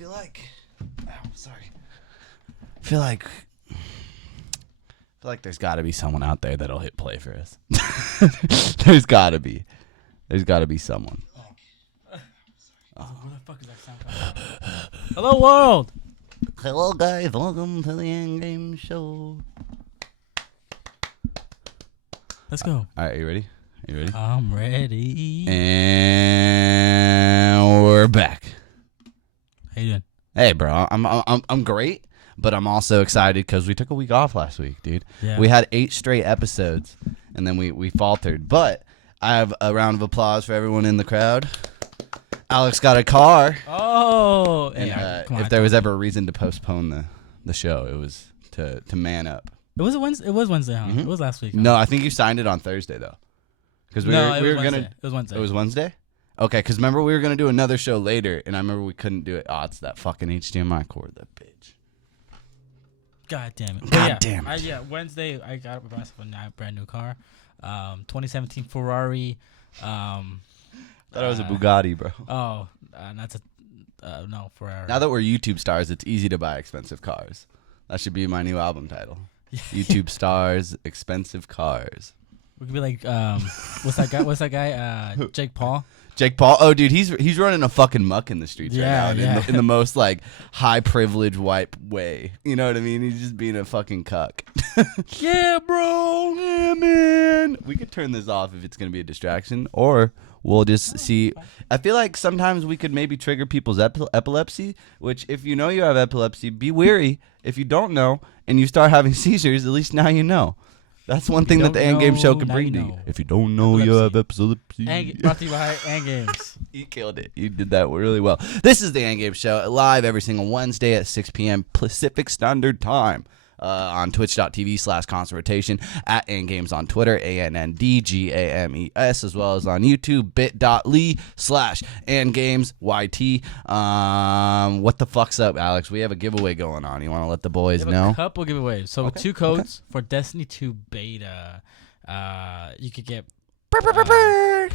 feel like there's got to be someone out there that'll hit play for us. There's got to be someone. Where the fuck is that sound coming from? Hello, world. Hello, guys. Welcome to the Endgame Show. Let's go. All right, you ready? I'm ready. And we're back. How you doing? Hey, bro. I'm great, but I'm also excited because we took a week off last week, dude. Yeah. We had 8 straight episodes, and then we faltered. But I have a round of applause for everyone in the crowd. Alex got a car. Oh. And Come on, if there was ever a reason to postpone the show, it was to man up. It was Wednesday. It was Wednesday, huh? Mm-hmm. It was last week. Huh? No, I think you signed it on Thursday though, because we were gonna. It was Wednesday. It was Wednesday. Okay, because remember we were gonna do another show later, and I remember we couldn't do it. Oh, it's that fucking HDMI cord, that bitch. God damn it. Damn it. Wednesday I got myself a brand new car, 2017 Ferrari. Thought it was a Bugatti, bro. Oh, that's a no Ferrari. Now that we're YouTube stars, it's easy to buy expensive cars. That should be my new album title. YouTube stars, expensive cars. We could be like, what's that guy? Jake Paul. Jake Paul. Oh, dude, he's running a fucking muck in the streets right now, Yeah. in the most like high privilege white way. You know what I mean? He's just being a fucking cuck. Yeah, bro. Yeah, man. We could turn this off if it's gonna be a distraction, or we'll just see. I feel like sometimes we could maybe trigger people's epilepsy. Which, if you know you have epilepsy, be wary. If you don't know and you start having seizures, at least now you know. That's one thing that the Endgame Show can bring to you. If you don't know you have epilepsy. Brought to you by Endgames. You killed it. You did that really well. This is the Endgame Show, live every single Wednesday at 6 p.m. Pacific Standard Time. On twitch.tv/concertation, at Endgames on Twitter, ANNDGAMES, as well as on YouTube, bit.ly/AndGamesYT. What the fuck's up, Alex? We have a giveaway going on. You want to let the boys know? A couple giveaways. So with 2 codes for Destiny 2 beta, you could get pre-beta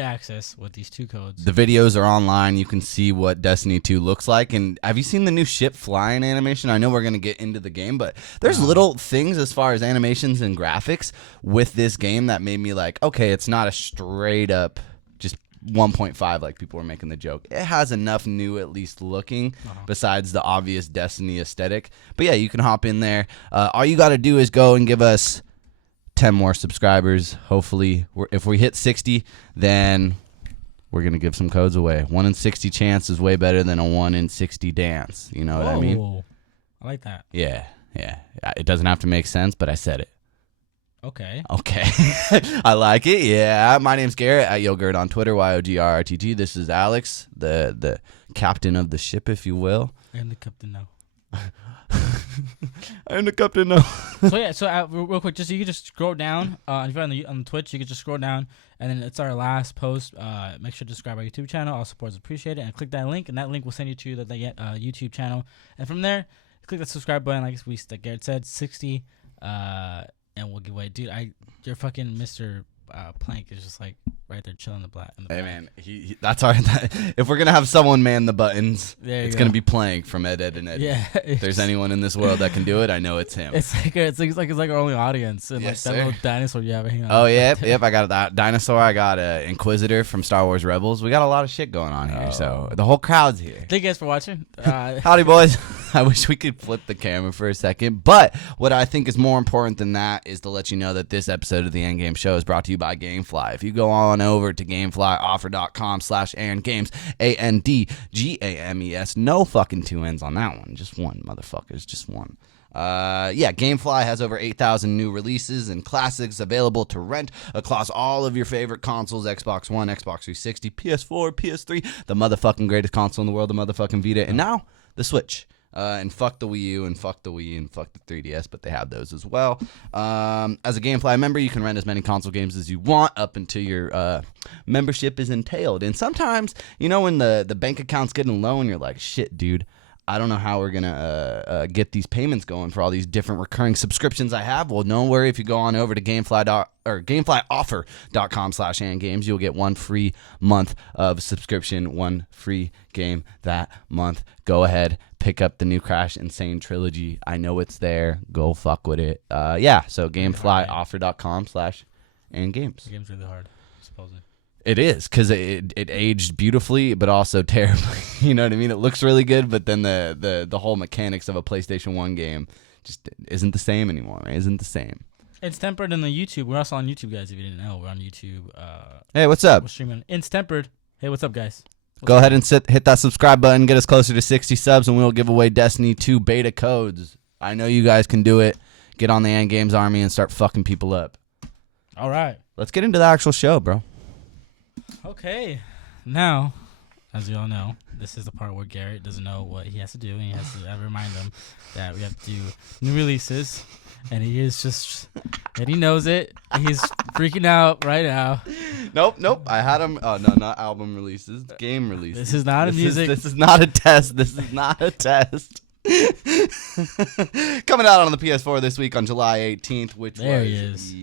access with these 2 codes. The videos are online. You can see what Destiny 2 looks like. And have you seen the new ship flying animation? I know we're going to get into the game, but there's little things as far as animations and graphics with this game that made me like, okay, it's not a straight up just 1.5 like people were making the joke. It has enough new at least looking besides the obvious Destiny aesthetic. But yeah, you can hop in there. All you got to do is go and give us 10 more subscribers. Hopefully, if we hit 60, then we're going to give some codes away. 1 in 60 chance is way better than a 1 in 60 dance. You know what I mean? I like that. Yeah. It doesn't have to make sense, but I said it. Okay. I like it. Yeah. My name's Garrett, at YoGurt on Twitter, YOGRRTG. This is Alex, the captain of the ship, if you will. I am the captain now. I'm the captain now. So real quick, you can just scroll down. If you're on Twitch, you can just scroll down, and then it's our last post. Make sure to subscribe to our YouTube channel. All support is appreciated, and click that link, and that link will send you to the YouTube channel. And from there, click the subscribe button, like Garrett said, 60, and we'll give away. Dude, your fucking Mr. Plank is just like right there chilling in the black. Hey man, that's our. If we're gonna have someone man the buttons, it's gonna be Plank from Ed and Eddie. Yeah. If there's anyone in this world that can do it, I know it's him. It's like our only audience, and yes, like that little dinosaur you have hanging out. Oh yep. I got that dinosaur. I got a Inquisitor from Star Wars Rebels. We got a lot of shit going on here, so the whole crowd's here. Thank you guys for watching. Howdy, boys. I wish we could flip the camera for a second, but what I think is more important than that is to let you know that this episode of the Endgame Show is brought to you by GameFly. If you go on over to GameFlyOffer.com/AndGames, ANDGAMES, no fucking 2 N's on that one, just one, motherfuckers, just one. GameFly has over 8,000 new releases and classics available to rent across all of your favorite consoles: Xbox One, Xbox 360, PS4, PS3, the motherfucking greatest console in the world, the motherfucking Vita, and now the Switch. And fuck the Wii U and fuck the Wii and fuck the 3DS, but they have those as well. As a GameFly member, you can rent as many console games as you want up until your membership is entailed. And sometimes, when the bank account's getting low and you're like, shit, dude, I don't know how we're gonna get these payments going for all these different recurring subscriptions I have. Well, don't worry. If you go on over to GameFlyOffer.com/AndGames, you'll get 1 free month of subscription, 1 free game that month. Go ahead, pick up the new Crash Insane trilogy. I know it's there. Go fuck with it. So GameFlyOffer.com/AndGames. The game's really hard, supposedly. It is, because it aged beautifully, but also terribly. You know what I mean? It looks really good, but then the whole mechanics of a PlayStation 1 game just isn't the same anymore. Isn't the same. It's tempered in the YouTube. We're also on YouTube, guys, if you didn't know. We're on YouTube. Hey, what's up? We're streaming. It's tempered. Hey, what's up, guys? Go ahead and hit that subscribe button. Get us closer to 60 subs, and we'll give away Destiny 2 beta codes. I know you guys can do it. Get on the End Games army and start fucking people up. All right. Let's get into the actual show, bro. Okay. Now, as you all know, this is the part where Garrett doesn't know what he has to do, and he has to remind him that we have to do new releases, and he knows it. He's freaking out right now. Nope. I had him. Oh, no, not album releases. Game releases. This is not music. This is not a test. This is not a test. Coming out on the PS4 this week on July 18th, which there was he is.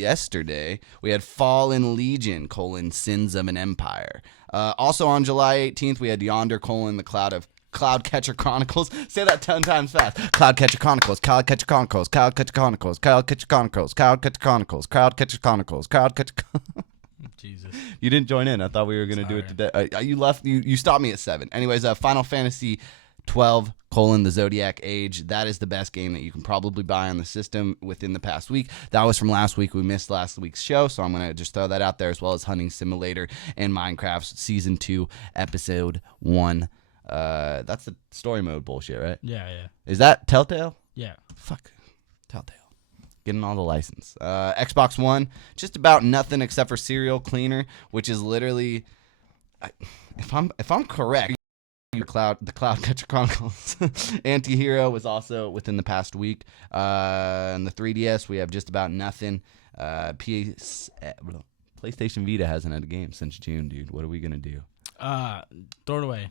Yesterday, we had Fallen Legion, Sins of an Empire. Also on July 18th, we had Yonder, the Cloudcatcher Chronicles. Say that 10 times fast. Cloudcatcher Chronicles, Cloudcatcher Chronicles, Cloudcatcher Chronicles, Cloudcatcher Chronicles, Cloudcatcher Chronicles, Cloudcatcher Chronicles, Cloudcatcher. Jesus. You didn't join in. I thought we were going to do it today. You left. You stopped me at 7. Anyways, Final Fantasy 12, the Zodiac Age. That is the best game that you can probably buy on the system within the past week. That was from last week. We missed last week's show, so I'm going to just throw that out there, as well as Hunting Simulator and Minecraft Season 2, Episode 1. That's the story mode bullshit, right? Yeah. Is that Telltale? Yeah. Fuck. Telltale. Getting all the license. Xbox One, just about nothing except for Serial Cleaner, which is literally, if I'm correct, the Cloudcatcher Chronicles. Anti-Hero was also within the past week. And the 3DS, we have just about nothing. PlayStation Vita hasn't had a game since June, dude. What are we gonna do? Throw it away.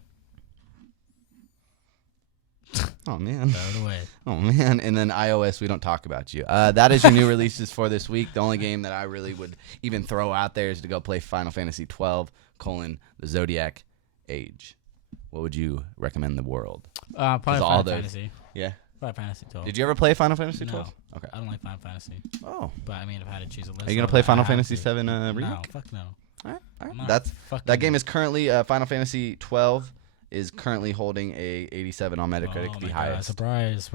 Oh, man. Throw it away. Oh, man. And then iOS, we don't talk about you. That is your new releases for this week. The only game that I really would even throw out there is to go play Final Fantasy 12, the Zodiac Age. What would you recommend the world? Probably Final Fantasy. Yeah? Final Fantasy 12. Did you ever play Final Fantasy 12? No. Okay. I don't like Final Fantasy. Oh. But, I mean, if I had to choose a list. Are you going to play Final Fantasy 7 remake? No, fuck no. All right. That game is currently, Final Fantasy 12 is currently holding a 87 on Metacritic, the highest. Surprise.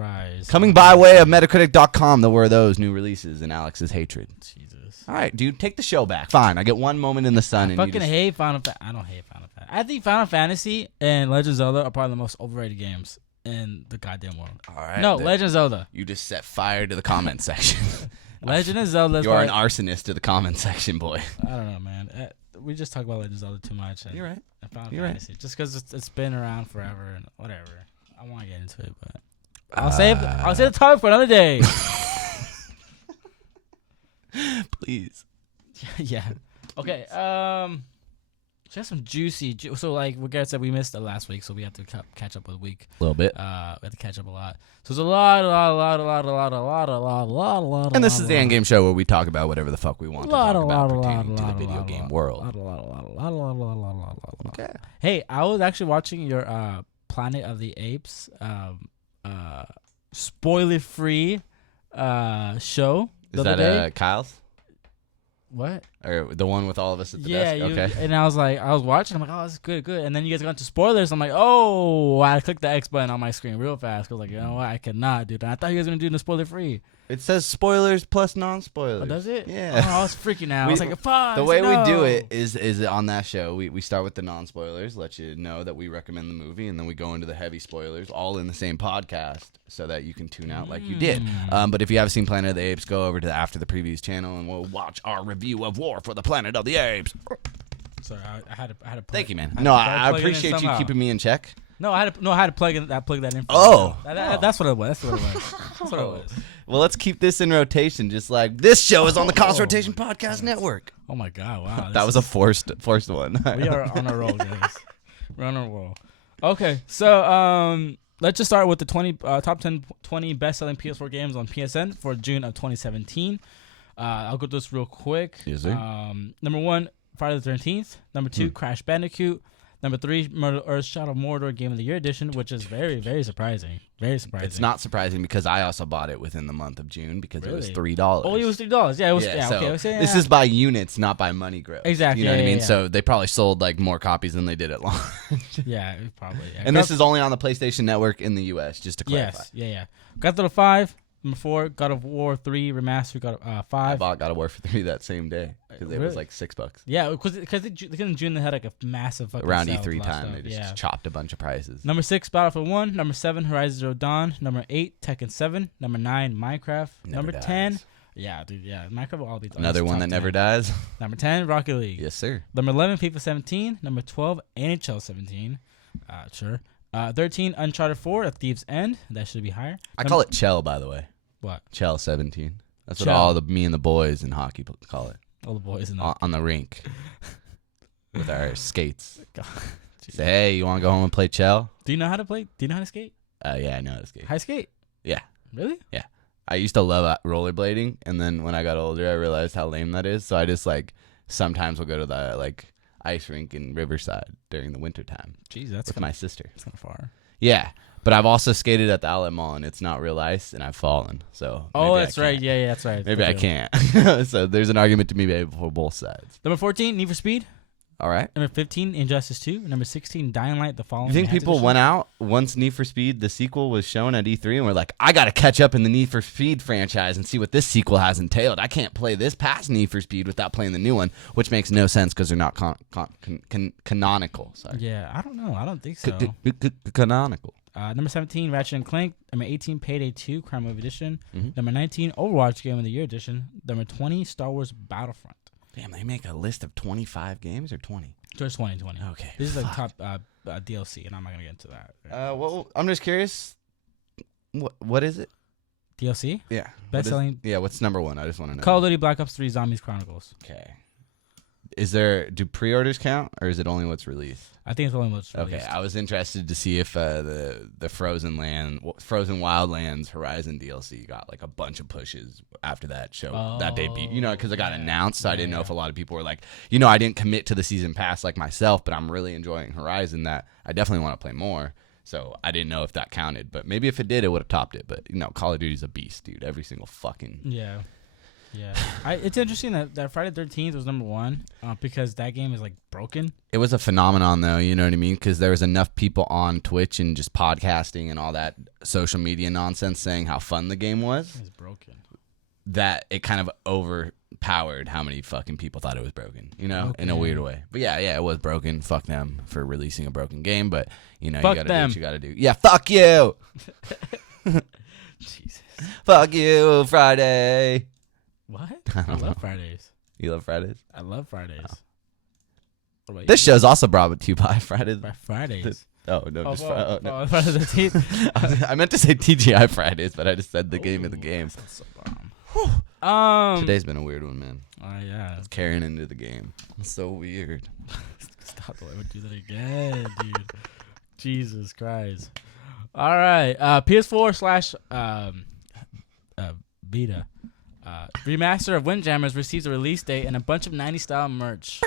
Coming by way of Metacritic.com, there were those new releases in Alex's hatred. Jesus. All right, dude, take the show back. Fine, I get one moment in the sun. I fucking hate Final Fantasy. I don't hate Final Fantasy. I think Final Fantasy and Legend of Zelda are probably the most overrated games in the goddamn world. All right. No, Legend of Zelda. You just set fire to the comment section. Legend of Zelda. You are an arsonist to the comment section, boy. I don't know, man. We just talk about Legend of Zelda too much. You're right. Final Fantasy. Right. Just because it's been around forever and whatever. I want to get into it, but I'll save the topic for another day. Please. Yeah. Okay. Just some juicy. So like what Garrett said, we missed it last week, so we have to catch up with a week. A little bit. We have to catch up a lot. So there's a lot. And this is the End Game Show where we talk about whatever the fuck we want to talk about pertaining to the video game world. Okay. Hey, I was actually watching your Planet of the Apes spoiler-free show. Is that Kyle's? What? Or the one with all of us at the desk? Okay. And I was watching. I'm like, oh, this is good. And then you guys got into spoilers. I'm like, oh, I clicked the X button on my screen real fast. I was like, you know what? I cannot do that. I thought you guys were going to do the spoiler free. It says spoilers plus non-spoilers. Oh, does it? Yeah. Oh, I was freaking out. I was like, fuck. The way we do it is on that show. We start with the non-spoilers, let you know that we recommend the movie, and then we go into the heavy spoilers, all in the same podcast, so that you can tune out like you did. But if you haven't seen Planet of the Apes, go over to the After the Previews channel, and we'll watch our review of War for the Planet of the Apes. Sorry, I had to. Thank you, man. I appreciate you keeping me in check. No, I had to plug that in. Oh, that's what it was. That's what it was. Well, let's keep this in rotation, just like this show is on the Cause Rotation Podcast Network. Oh my God! Wow, that was a forced one. We are on a roll, guys. We're on a roll. Okay, so let's just start with the top 20 best-selling PS4 games on PSN for June of 2017. I'll go through this real quick. Yes, sir. Number 1, Friday the 13th. Number 2, Crash Bandicoot. Number 3, Earth Shadow Mordor Game of the Year Edition, which is very, very surprising. Very surprising. It's not surprising because I also bought it within the month of June because it was $3. Oh, it was $3. Yeah, it was. So okay. This is by units, not by money growth. Exactly. You know what I mean? Yeah. So they probably sold like more copies than they did at launch. Yeah, probably. Yeah. And this is only on the PlayStation Network in the U.S. Just to clarify. Yes. Yeah. Got to the 5. Number 4, God of War 3 Remastered. Got 5. I bought God of War for 3 that same day because it was like $6. Yeah, because in June they had like a massive fucking Around sale E3 with time, stuff. they just chopped a bunch of prices. Number 6, Battlefield 1. Number 7, Horizon Zero Dawn. Number 8, Tekken 7. Number 9, Minecraft. Number 10. Yeah, dude. Yeah, Minecraft will all be. Another one that never dies. Number 10, Rocket League. Yes, sir. Number 11, FIFA 17. Number 12, NHL 17. Sure. 13, Uncharted 4, A Thief's End. That should be higher. I call it Chell, by the way. What? Chell 17. That's what Chell. me and the boys in hockey call it. All the boys in On the rink with our skates. God. Say, hey, you want to go home and play Chell? Do you know how to play? Do you know how to skate? Yeah, I know how to skate. High skate? Yeah. Really? Yeah. I used to love rollerblading, and then when I got older, I realized how lame that is. So I just sometimes will go to the ice rink in Riverside during the wintertime. Jeez, that's with my sister. That's kind of far. Yeah. But I've also skated at the outlet mall, and it's not real ice, and I've fallen. So that's right. Yeah, that's right. Maybe I can't. So there's an argument to be made for both sides. Number 14, Need for Speed. All right. Number 15, Injustice 2. Number 16, Dying Light: The Fallen. You think people went out once Need for Speed, the sequel, was shown at E3, and were like, I got to catch up in the Need for Speed franchise and see what this sequel has entailed. I can't play this past Need for Speed without playing the new one, which makes no sense because they're not canonical. Sorry. Yeah, I don't know. I don't think so. Canonical. Number 17, Ratchet and Clank. Number 18, Payday 2, Crime Wave Edition. Mm-hmm. Number 19, Overwatch Game of the Year Edition. Number 20, Star Wars Battlefront. Damn, they make a list of 25 games or 20? Just 20. Okay. This is the top DLC, and I'm not going to get into that. Well, I'm just curious. What is it? DLC? Yeah. Best-selling. Yeah, what's number 1? I just want to know. Call of Duty Black Ops 3 Zombies Chronicles. Okay. Do pre-orders count, or is it only what's released? I think it's only what's released. Okay, I was interested to see if the Frozen Wildlands Horizon DLC got like a bunch of pushes after that show, that debut. You know, because it got announced, so I didn't know if a lot of people were like, I didn't commit to the season pass like myself, but I'm really enjoying Horizon. That I definitely want to play more. So I didn't know if that counted, but maybe if it did, it would have topped it. But Call of Duty's a beast, dude. Every single fucking Yeah, it's interesting that Friday the 13th was number 1 because that game is broken. It was a phenomenon, though. You know what I mean? Because there was enough people on Twitch and just podcasting and all that social media nonsense saying how fun the game was. It's broken. That it kind of overpowered how many fucking people thought it was broken. In a weird way. But yeah, it was broken. Fuck them for releasing a broken game. But you gotta do what you gotta do. Yeah, fuck you. Jesus. Fuck you, Friday. What? I love Fridays. You love Fridays? I love Fridays. Oh. This show's also brought to you by Fridays. By Fridays. No. Friday the 13th. I meant to say TGI Fridays, but I just said the game of the games. That's so bomb. Today's been a weird one, man. Yeah. It's carrying into the game. It's so weird. Stop the way we do that again, dude. Jesus Christ. All right. PS4 / Vita. Remaster of Windjammers receives a release date and a bunch of 90s style merch.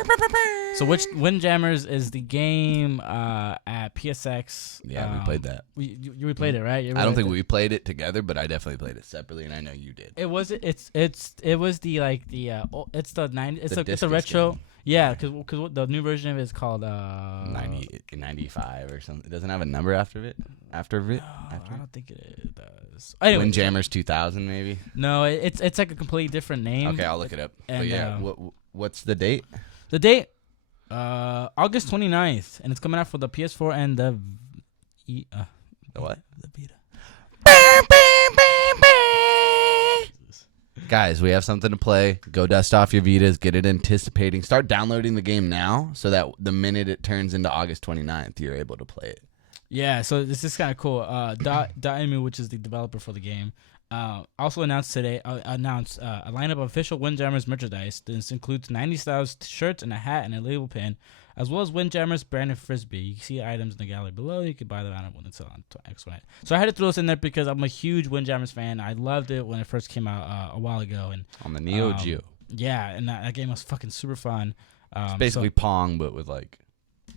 So which Windjammers is the game at PSX? Yeah, we played that. We played it, right? I don't think we played it together, but I definitely played it separately, and I know you did. It was the it's the 90s. It's a retro. Game. Yeah, because the new version of it is called 95 or something. It doesn't have a number after it. I don't think it does. Anyway, Windjammers 2000 maybe. No, it's like a completely different name. Okay, I'll look it up. And, but yeah, what's the date? The date, August 29th, and it's coming out for the PS4 and the what? The Vita. Guys, we have something to play. Go dust off your Vitas. Get it anticipating. Start downloading the game now so that the minute it turns into August 29th, you're able to play it. Yeah, so this is kind of cool. Daimu, which is the developer for the game, also announced today a lineup of official Windjammers merchandise. This includes 90 styles shirts and a hat and a label pin. as well as Windjammer's Brandon Frisbee. You can see items in the gallery below. You can buy them when it's on X1. So I had to throw this in there because I'm a huge Windjammers fan. I loved it when it first came out a while ago. And on the Neo Geo. Yeah, and that game was fucking super fun. It's basically Pong, but with like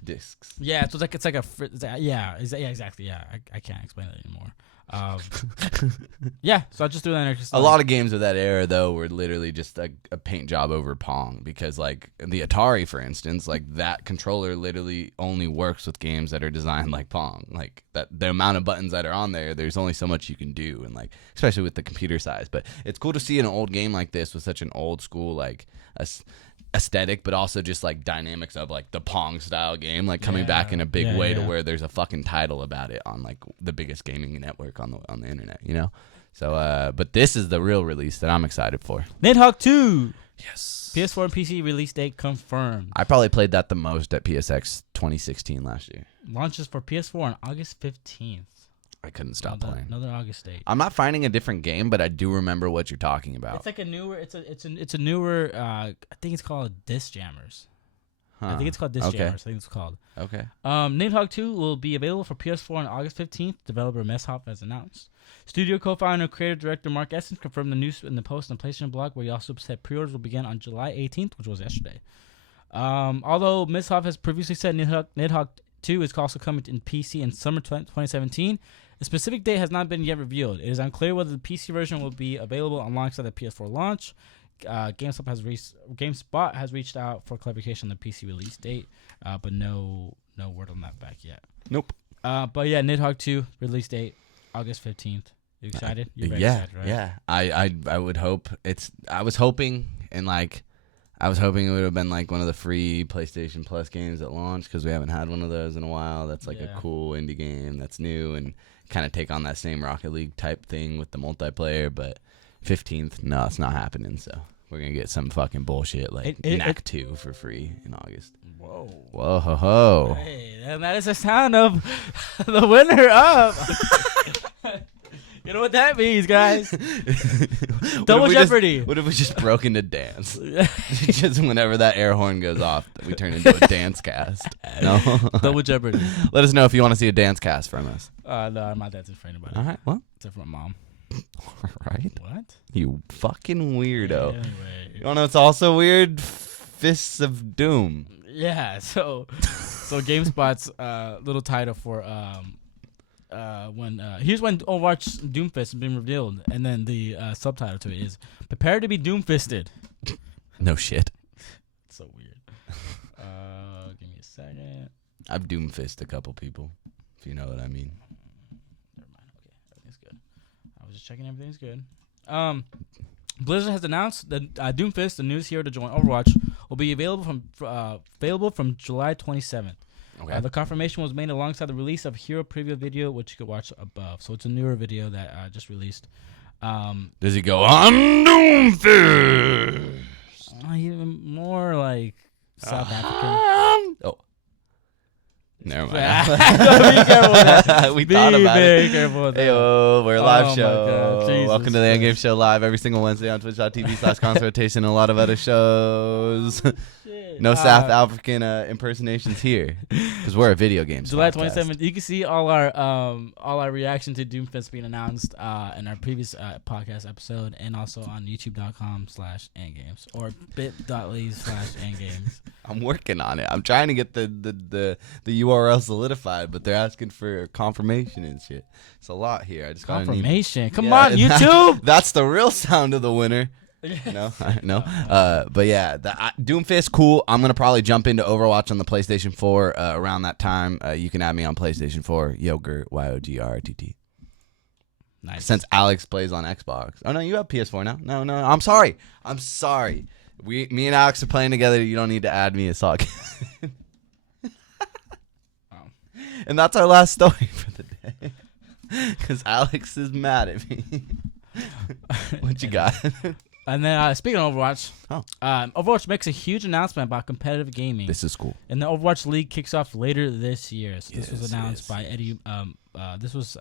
discs. Yeah, so it's like exactly. Yeah, I can't explain it anymore. Yeah, so I just threw that in there. A lot of games of that era, though, were literally just a paint job over Pong, because like the Atari, for instance, like that controller literally only works with games that are designed like Pong. Like that, the amount of buttons that are on there, there's only so much you can do, and like especially with the computer size. But it's cool to see an old game like this with such an old school like aesthetic, but also just like dynamics of like the Pong style game, like coming back in a big way to where there's a fucking title about it on like the biggest gaming network on the internet, you know. So but this is the real release that I'm excited for. Nidhogg 2. Yes. PS4 and PC release date confirmed. I probably played that the most at PSX 2016 last year. Launches for PS4 on August 15th. I couldn't stop playing. Another August date. I'm not finding a different game, but I do remember what you're talking about. It's like a newer. It's a newer. I think it's called Disc Jammers. I think it's called Disc Jammers. I think it's called. Okay. Nidhogg 2 will be available for PS4 on August 15th. Developer Messhop has announced. Studio co-founder and creative director Mark Essence confirmed the news in the post on the PlayStation blog, where he also said pre-orders will begin on July 18th, which was yesterday. Although Messhop has previously said Nidhogg 2 is also coming in PC in summer 2017. The specific date has not been yet revealed. It is unclear whether the PC version will be available alongside the PS4 launch. GameSpot has reached out for clarification on the PC release date, but no word on that back yet. Nope. But yeah, Nidhogg 2 release date August 15th. You excited? You're very excited, right? Yeah. I would hope I was hoping it would have been like one of the free PlayStation Plus games at launch, because we haven't had one of those in a while. That's like a cool indie game that's new and kind of take on that same Rocket League type thing with the multiplayer. But 15th, no, it's not happening. So we're going to get some fucking bullshit like NAC 2 for free in August. Whoa. Whoa, ho, ho. Hey, and that is the sound of the winner of... You know what that means, guys? Double Jeopardy. What if we just broke into dance? Just whenever that air horn goes off, we turn into a dance cast. No? Double Jeopardy. Let us know if you want to see a dance cast from us. No, I'm not dancing for anybody. All right, well. Except for my mom. All right. What? You fucking weirdo. Anyway. You know what's also weird? Fists of Doom. Yeah, so GameSpot's little title for... here's when Overwatch Doomfist has been revealed, and then the subtitle to it is "Prepare to be Doomfisted." No shit. It's so weird. Give me a second. I've Doomfist a couple people, if you know what I mean. Never mind. Okay, everything's good. I was just checking everything's good. Blizzard has announced that Doomfist, the newest hero to join Overwatch, will be available from July 27th. Okay. The confirmation was made alongside the release of Hero Preview video, which you could watch above. So it's a newer video that just released. Does he go, I'm Doomfist? Even more like South African. Oh. Never mind. Be careful with that. We thought about it. Very careful with that. Hey, we're a live show. Jesus Welcome to the Endgame Show live every single Wednesday on twitch.tv/consultation and a lot of other shows. No South African impersonations here, because we're a video game. July 27th. You can see all our reaction to Doomfist being announced in our previous podcast episode, and also on youtube.com/endgames or bit.ly/endgames. I'm working on it. I'm trying to get the URL solidified, but they're asking for confirmation and shit. It's a lot here. I just got confirmation. Come on, YouTube. That's the real sound of the winner. No. But yeah, Doomfist, cool. I'm gonna probably jump into Overwatch on the PlayStation 4 around that time. You can add me on PlayStation 4, Yogurt, YOGRTT. Nice. Since Alex plays on Xbox. Oh no, you have PS4 now. No. I'm sorry. Me and Alex are playing together. You don't need to add me a sock. And that's our last story for the day. Because Alex is mad at me. What you got? And then speaking of Overwatch, Overwatch makes a huge announcement about competitive gaming. This is cool. And the Overwatch League kicks off later this year. So this was announced by Eddie. This was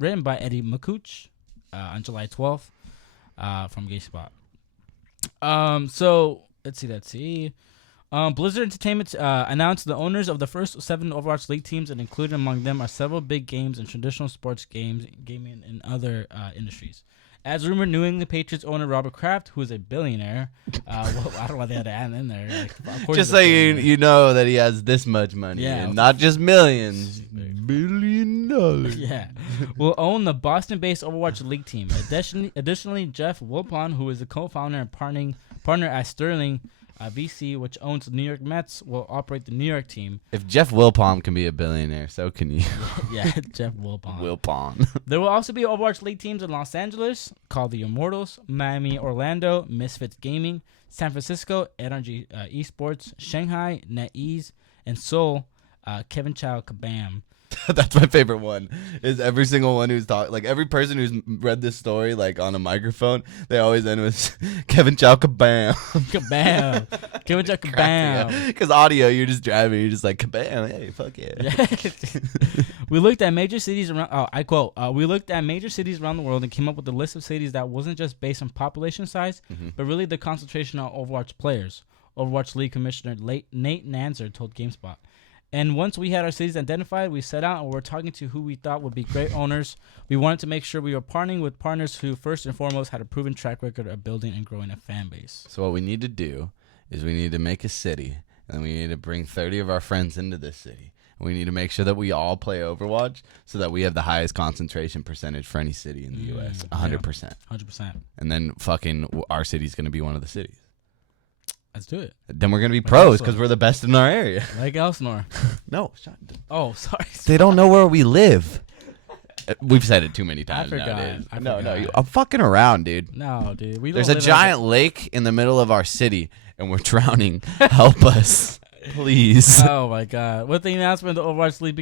written by Eddie Makuch on July 12th from GameSpot. So let's see. Blizzard Entertainment announced the owners of the first 7 Overwatch League teams, and included among them are several big games in traditional sports games, gaming, and other industries. As rumored, New England Patriots owner Robert Kraft, who is a billionaire, well, I don't know why they had to add in there. Like, just so you know that he has this much money, and not just millions, $1 billion. Yeah, will own the Boston-based Overwatch League team. Additionally, Jeff Wilpon, who is the co-founder and partner at Sterling VC, which owns the New York Mets, will operate the New York team. If Jeff Wilpon can be a billionaire, so can you. Yeah, Jeff Wilpon. Wilpon. There will also be Overwatch League teams in Los Angeles called the Immortals, Miami, Orlando, Misfits Gaming, San Francisco, Energy Esports, Shanghai, NetEase, and Seoul, Kevin Chow Kabam. That's my favorite one. Is every single one who's talking, like every person who's read this story, like on a microphone, they always end with Kevin Chow Kabam. Kabam. Kevin Chow Kabam. Because audio, you're just driving, you're just like Kabam. Hey, fuck yeah. We looked at major cities around. I quote. We looked at major cities around the world and came up with a list of cities that wasn't just based on population size, but really the concentration of Overwatch players. Overwatch League Commissioner Nate Nanzer told GameSpot. And once we had our cities identified, we set out and we were talking to who we thought would be great owners. We wanted to make sure we were partnering with partners who, first and foremost, had a proven track record of building and growing a fan base. So what we need to do is we need to make a city, and we need to bring 30 of our friends into this city. And we need to make sure that we all play Overwatch so that we have the highest concentration percentage for any city in the U.S., 100%. Yeah, 100%. And then fucking our city's going to be one of the cities. Let's do it. Then we're going to be pros because we're the best in our area. Like Elsinore. No. Oh, sorry. They don't know where we live. We've said it too many times I forgot. nowadays. I No, forgot. I'm fucking around, dude. No, dude. There's a giant lake in the middle of our city, and we're drowning. Help us. Please. Oh my God! With the announcement, the Overwatch League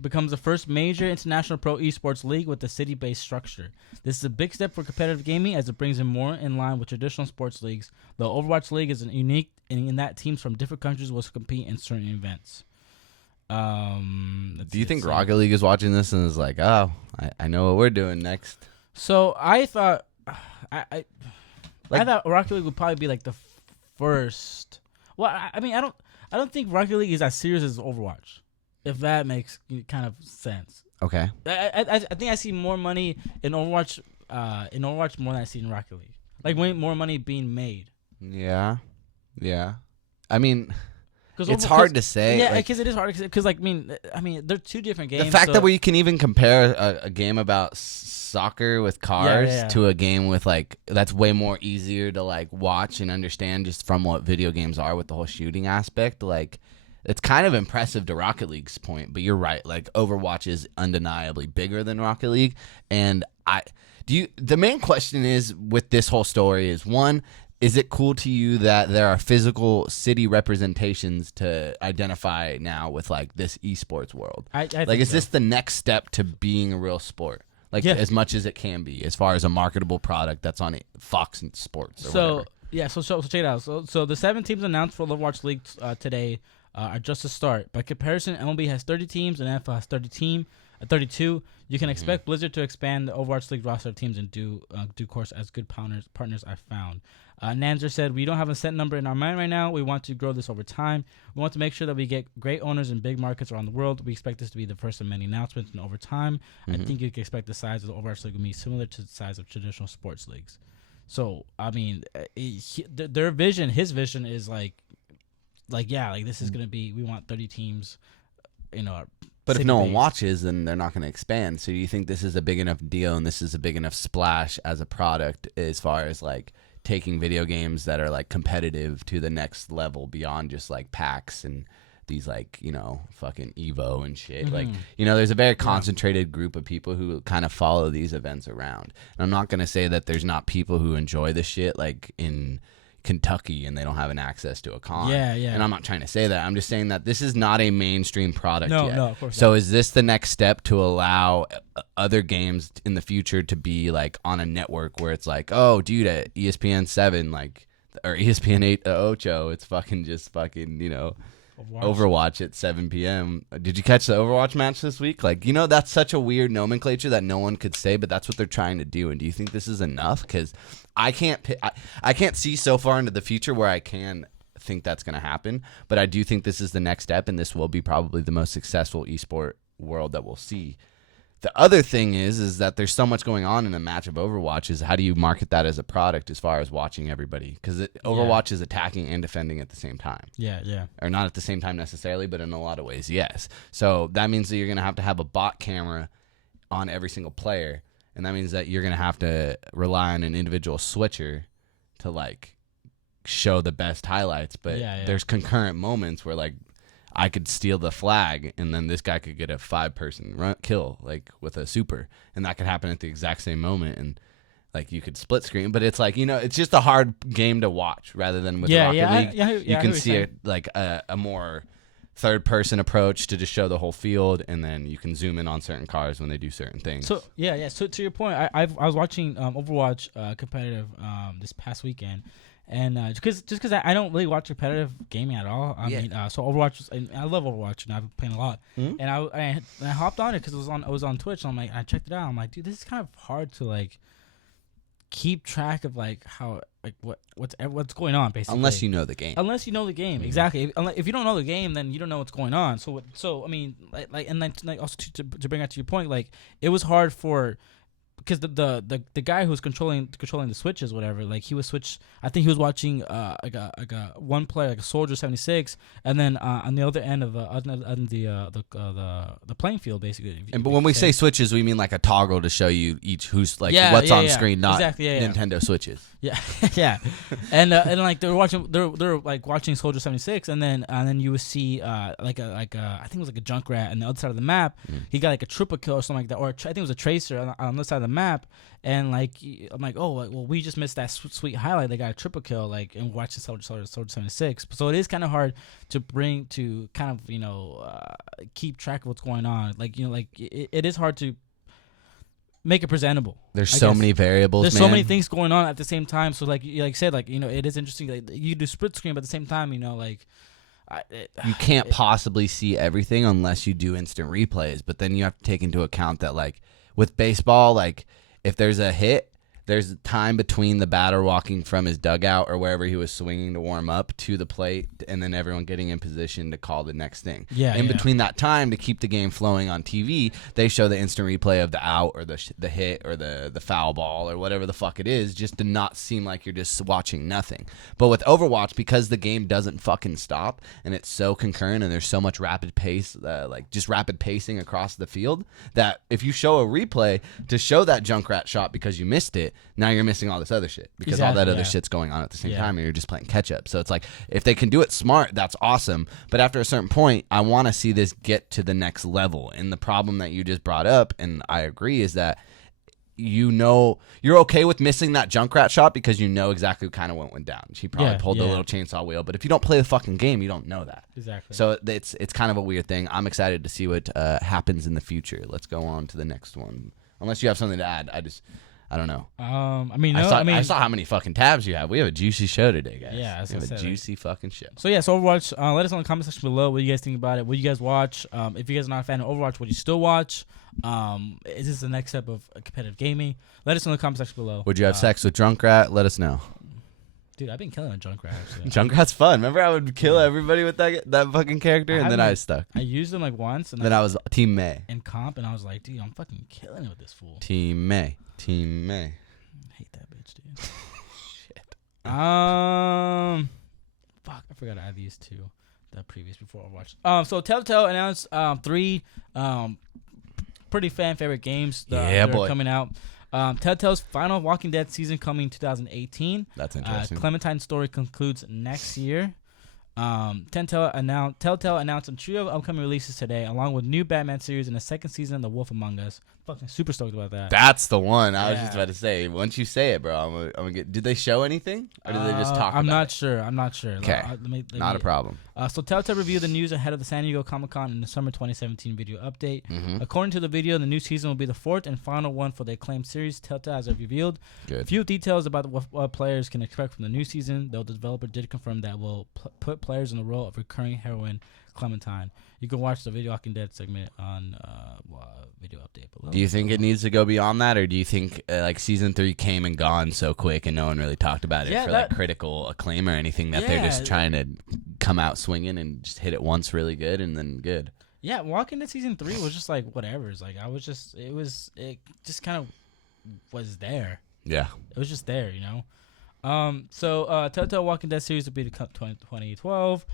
becomes the first major international pro esports league with a city-based structure. This is a big step for competitive gaming as it brings it more in line with traditional sports leagues. The Overwatch League is unique in that teams from different countries will compete in certain events. Do you think Rocket League is watching this and is like, oh, I know what we're doing next? So I thought, I thought Rocket League would probably be like the first. Well, I mean, I don't think Rocket League is as serious as Overwatch, if that makes kind of sense. Okay. I think I see more money in Overwatch more than I see in Rocket League. Like more money being made. Yeah. I mean, it's hard to say. Yeah, because it is hard. Because I mean, they're two different games. The fact that we can even compare a game about soccer with cars to a game with that's way more easier to watch and understand just from what video games are with the whole shooting aspect. It's kind of impressive to Rocket League's point, but you're right. Overwatch is undeniably bigger than Rocket League, and the main question is with this whole story is, one, is it cool to you that there are physical city representations to identify now with this esports world? I is this the next step to being a real sport? As much as it can be, as far as a marketable product that's on Fox and Sports or whatever. Yeah, so check it out. So the 7 teams announced for Overwatch League today are just a start. By comparison, MLB has 30 teams and NFL has 32. You can expect Blizzard to expand the Overwatch League roster of teams in due course as good partners I've found. Nanzer said, we don't have a set number in our mind right now. We want to grow this over time. We want to make sure that we get great owners in big markets around the world. We expect this to be the first of many announcements, and over time, I think you can expect the size of the Overwatch League to be similar to the size of traditional sports leagues. So, I mean, their vision, his vision is this is going to be, we want 30 teams, But if no one watches, then they're not going to expand. So do you think this is a big enough deal and this is a big enough splash as a product as far as taking video games that are competitive to the next level beyond just packs and these fucking Evo and shit. There's a very concentrated group of people who kind of follow these events around. And I'm not going to say that there's not people who enjoy this shit in Kentucky and they don't have an access to a con. Yeah. And I'm not trying to say that. I'm just saying that this is not a mainstream product yet. No, of course So not. is this the next step to allow other games in the future to be on a network where it's oh, dude, at ESPN 7 or ESPN 8 Ocho, it's Overwatch at 7 p.m. Did you catch the Overwatch match this week? That's such a weird nomenclature that no one could say, but that's what they're trying to do. And do you think this is enough? Because I can't see so far into the future where I can think that's going to happen. But I do think this is the next step, and this will be probably the most successful esport world that we'll see. The other thing is that there's so much going on in a match of Overwatch. Is how do you market that as a product as far as watching everybody? Because Overwatch is attacking and defending at the same time. Yeah. Or not at the same time necessarily, but in a lot of ways, yes. So that means that you're going to have a bot camera on every single player, and that means that you're going to have to rely on an individual switcher to, like, show the best highlights. But there's concurrent moments where, like, I could steal the flag, and then this guy could get a 5-person kill, like, with a super. And that could happen at the exact same moment, and, like, you could split screen. But it's like, it's just a hard game to watch rather than with Rocket League. You can see a more third-person approach to just show the whole field, and then you can zoom in on certain cars when they do certain things. So, So to your point, I was watching Overwatch competitive this past weekend. And just because I don't really watch competitive gaming at all, I mean, so Overwatch I love Overwatch, and I've been playing a lot. And I hopped on it because it was on Twitch. And I'm like, I checked it out. I'm like, dude, this is kind of hard to, like, keep track of, like, how, like, what's going on, basically. Unless you know the game. Exactly. If you don't know the game, then you don't know what's going on. So I mean, and then also to bring that to your point, like, it was hard for. Because the guy who was controlling the switches, whatever, like, he was switch. I think he was watching like a one player, like a Soldier 76, and then on the other end of the playing field, basically. But when we say switches, we mean like a toggle to show you each who's like what's on screen, not Nintendo switches. Yeah. And like they're like watching Soldier 76, and then you would see I think it was like a Junkrat on the other side of the map. He got like a triple kill or something like that, or I think it was a Tracer on the other side of the map. And like I'm like, oh, well, we just missed that sweet highlight. They got a triple kill, like, and watching Soldier 76. So it is kind of hard to kind of keep track of what's going on. Like, like it is hard to make it presentable. There's so many variables. There's so many things going on at the same time. So like you said, like, it is interesting. Like, you do split screen, but at the same time, like. You can't possibly see everything unless you do instant replays. But then you have to take into account that, like, with baseball, like, if there's a hit, there's time between the batter walking from his dugout or wherever he was swinging to warm up to the plate, and then everyone getting in position to call the next thing. In between that time, to keep the game flowing on TV, they show the instant replay of the out or the hit or the foul ball or whatever the fuck it is, just to not seem like you're just watching nothing. But with Overwatch, because the game doesn't fucking stop and it's so concurrent and there's so much rapid pace, like just rapid pacing across the field, that if you show a replay to show that Junkrat shot because you missed it, now you're missing all this other shit because all that other shit's going on at the same time, and you're just playing catch up. So it's like, if they can do it smart, that's awesome. But after a certain point, I want to see this get to the next level. And the problem that you just brought up, and I agree, is that you're okay with missing that Junkrat shot because you know exactly kind of what went down. She probably pulled the little chainsaw wheel, but if you don't play the fucking game, you don't know that. Exactly. So it's kind of a weird thing. I'm excited to see what happens in the future. Let's go on to the next one. Unless you have something to add, I don't know. I saw how many fucking tabs you have. We have a juicy show today, guys. Yeah, we have a juicy fucking show. So Overwatch. Let us know in the comment section below what you guys think about it. What you guys watch? If you guys are not a fan of Overwatch, would you still watch? Is this the next step of competitive gaming? Let us know in the comment section below. Would you have sex with Junkrat? Let us know. Dude, I've been killing a Junkrat, actually. Junkrat's fun. Remember, I would kill everybody with that fucking character, and then I was stuck. I used him like once, and then I was Team May in comp, and I was like, dude, I'm fucking killing it with this fool. Team May. I hate that bitch, dude. Shit. Fuck, I forgot to add these two. The previous before Overwatch. So Telltale announced 3 pretty fan favorite games that are coming out. Telltale's final Walking Dead season coming in 2018. That's interesting. Clementine's story concludes next year. Telltale announced a trio of upcoming releases today, along with new Batman series and a second season of The Wolf Among Us. Fucking super stoked about that. That's the one. I was just about to say. Once you say it, bro, I'm gonna get. Did they show anything, or did they just talk? I'm not sure. Okay, not a problem. So Telltale reviewed the news ahead of the San Diego Comic-Con in the summer 2017 video update. According to the video, the new season will be the 4th and final one for the acclaimed series. Telltale has revealed a few details about what players can expect from the new season, though the developer did confirm that will put players in the role of recurring heroine Clementine. You can watch the Video Walking Dead segment on video update below. Do you think it needs to go beyond that, or do you think like season 3 came and gone so quick and no one really talked about it for like critical acclaim or anything that they're just trying to come out swinging and just hit it once really good and then good? Yeah, Walking Dead season 3 was just like whatever. It's like it just kind of was there. Yeah, it was just there, you know. So Telltale Walking Dead series will be 2012.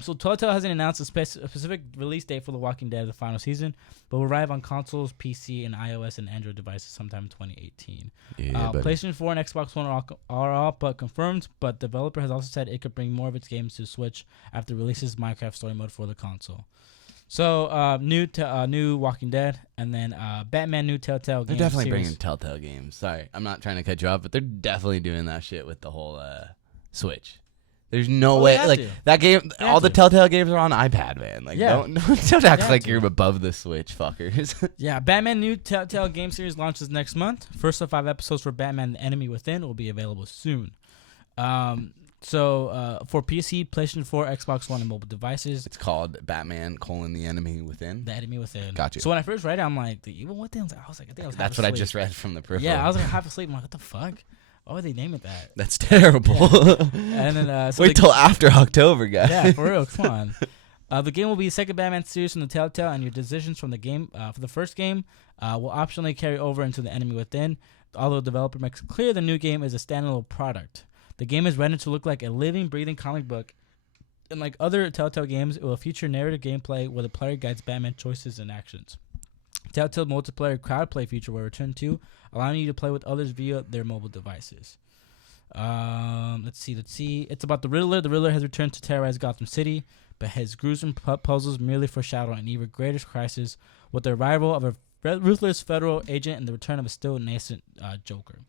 So Telltale hasn't announced a specific release date for The Walking Dead, the final season, but will arrive on consoles, PC, and iOS and Android devices sometime in 2018. PlayStation 4 and Xbox One are all but confirmed, but the developer has also said it could bring more of its games to Switch after it releases Minecraft Story Mode for the console. So new Walking Dead, and then Batman new Telltale They're game definitely series. bringing Telltale games. Sorry, I'm not trying to cut you off, but they're definitely doing that shit with the whole Switch. There's no way, like that game. All the Telltale games are on iPad, man. Like, don't act like you're above the Switch, fuckers. Yeah, Batman new Telltale game series launches next month. First of 5 episodes for Batman: The Enemy Within will be available soon. So for PC, PlayStation 4, Xbox One, and mobile devices, it's called Batman: The Enemy Within. The Enemy Within. Got you. So when I first read it, I'm like, the evil within. I was like, that's what I just read from the peripheral. Yeah, I was like half asleep. I'm like, what the fuck? Why would they name it that? That's terrible. Yeah. And then wait till after October, guys. Yeah, for real. Come on. The game will be the second Batman series from the Telltale, and your decisions from the game for the first game will optionally carry over into The Enemy Within. Although the developer makes it clear the new game is a standalone product. The game is rendered to look like a living, breathing comic book. And like other Telltale games, it will feature narrative gameplay where the player guides Batman choices and actions. Telltale multiplayer crowd play feature will return to, allowing you to play with others via their mobile devices. Let's see. It's about the Riddler. The Riddler has returned to terrorize Gotham City, but his gruesome puzzles merely foreshadow an even greater crisis with the arrival of a ruthless federal agent and the return of a still nascent Joker.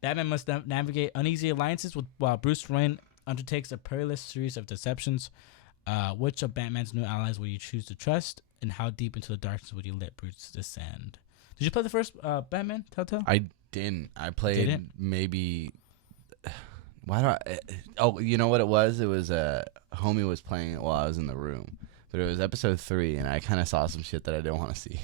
Batman must navigate uneasy alliances while Bruce Wayne undertakes a perilous series of deceptions. Which of Batman's new allies will you choose to trust, and how deep into the darkness would you let Bruce descend? Did you play the first Batman Telltale? I didn't. I played maybe. Why do I? Oh, you know what it was? It was a homie was playing it while I was in the room, but it was episode 3, and I kind of saw some shit that I didn't want to see.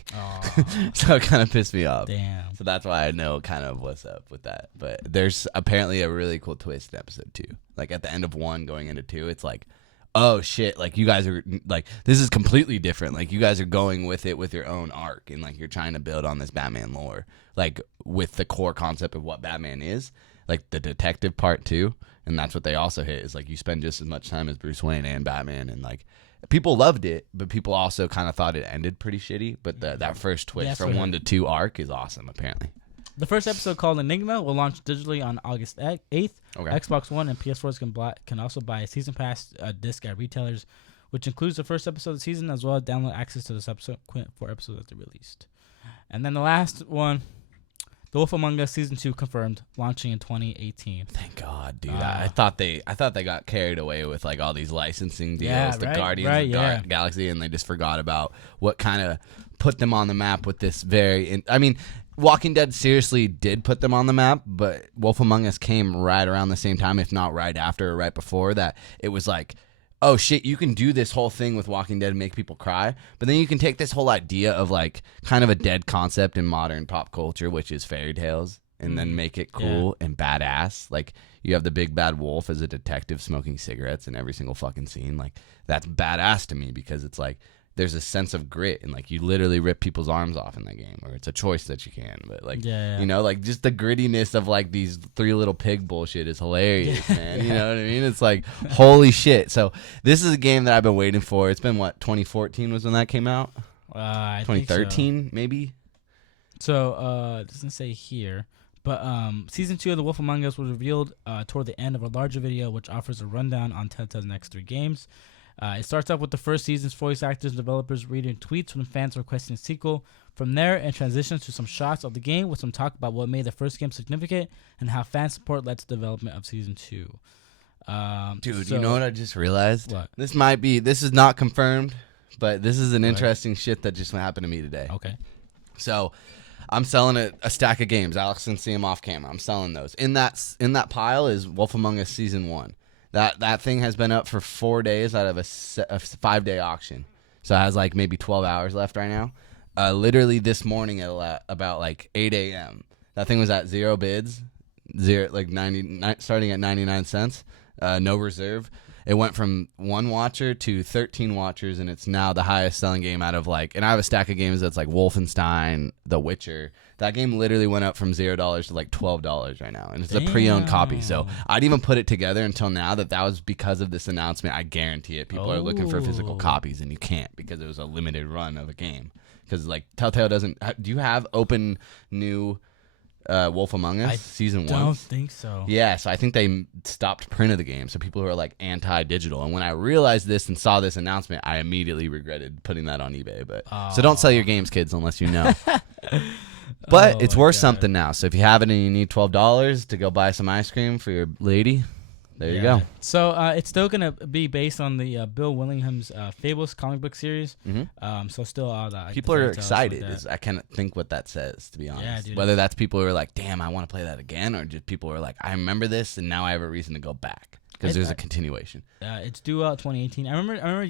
So it kind of pissed me off. Damn. So that's why I know kind of what's up with that. But there's apparently a really cool twist in episode 2. Like at the end of 1 going into 2, it's like, oh shit, like you guys are like, this is completely different. Like you guys are going with it with your own arc, and like you're trying to build on this Batman lore, like with the core concept of what Batman is, like the detective part too. And that's what they also hit, is like you spend just as much time as Bruce Wayne and Batman, and like people loved it, but people also kind of thought it ended pretty shitty. But that first twist from 1 to 2 arc is awesome apparently. The first episode, called Enigma, will launch digitally on August 8th. Okay. Xbox One and PS4s can also buy a season pass disc at retailers, which includes the first episode of the season, as well as download access to the subsequent 4 episodes that they released. And then the last one, The Wolf Among Us Season 2 confirmed, launching in 2018. Thank God, dude. I thought they got carried away with like all these licensing deals, Guardians of Galaxy, and they just forgot about what kind of put them on the map with this Walking Dead seriously did put them on the map, but Wolf Among Us came right around the same time, if not right after or right before that. It was like, oh shit, you can do this whole thing with Walking Dead and make people cry, but then you can take this whole idea of like kind of a dead concept in modern pop culture, which is fairy tales, and then make it cool and badass. Like you have the big bad wolf as a detective smoking cigarettes in every single fucking scene. Like that's badass to me, because it's like there's a sense of grit, and like you literally rip people's arms off in that game, or it's a choice that you can, but like you know, like just the grittiness of like these 3 Little Pig bullshit is hilarious, man. You know what I mean? It's like holy shit. So this is a game that I've been waiting for. It's been 2014 was when that came out. 2013 so. Maybe. So it doesn't say here, but season 2 of The Wolf Among Us was revealed toward the end of a larger video, which offers a rundown on Telltale's next 3 games. It starts off with the first season's voice actors and developers reading tweets from fans requesting a sequel. From there, it transitions to some shots of the game with some talk about what made the first game significant and how fan support led to the development of season 2. Dude, you know what I just realized? What? This is not confirmed, but this is an interesting shit that just happened to me today. Okay. So I'm selling a stack of games. Alex can see them off camera. I'm selling those. In that pile is Wolf Among Us Season 1. That thing has been up for 4 days out of a 5-day auction. So it has like maybe 12 hours left right now. Literally this morning at about like 8 a.m. That thing was at 0 bids, starting at 99 cents, no reserve. It went from 1 watcher to 13 watchers, and it's now the highest selling game out of like. And I have a stack of games that's like Wolfenstein, The Witcher. That game literally went up from $0 to like $12 right now, and it's a pre-owned copy. So I'd even put it together until now that was because of this announcement. I guarantee it. People are looking for physical copies, and you can't because it was a limited run of a game. Because like Telltale doesn't. Do you have open new Wolf Among Us season 1? I don't think so. Yeah, so I think they stopped print of the game. So people who are like anti-digital, and when I realized this and saw this announcement, I immediately regretted putting that on eBay. But so don't sell your games, kids, unless you know. But it's worth something now. So if you have it and you need $12 to go buy some ice cream for your lady, there you go. So it's still gonna be based on the Bill Willingham's Fables comic book series. So still all that. People are excited. I can't think what that says, to be honest. Yeah, dude. Whether that's people who are like, "Damn, I want to play that again," or just people who are like, "I remember this and now I have a reason to go back." Because there's a continuation. It's due out 2018. I remember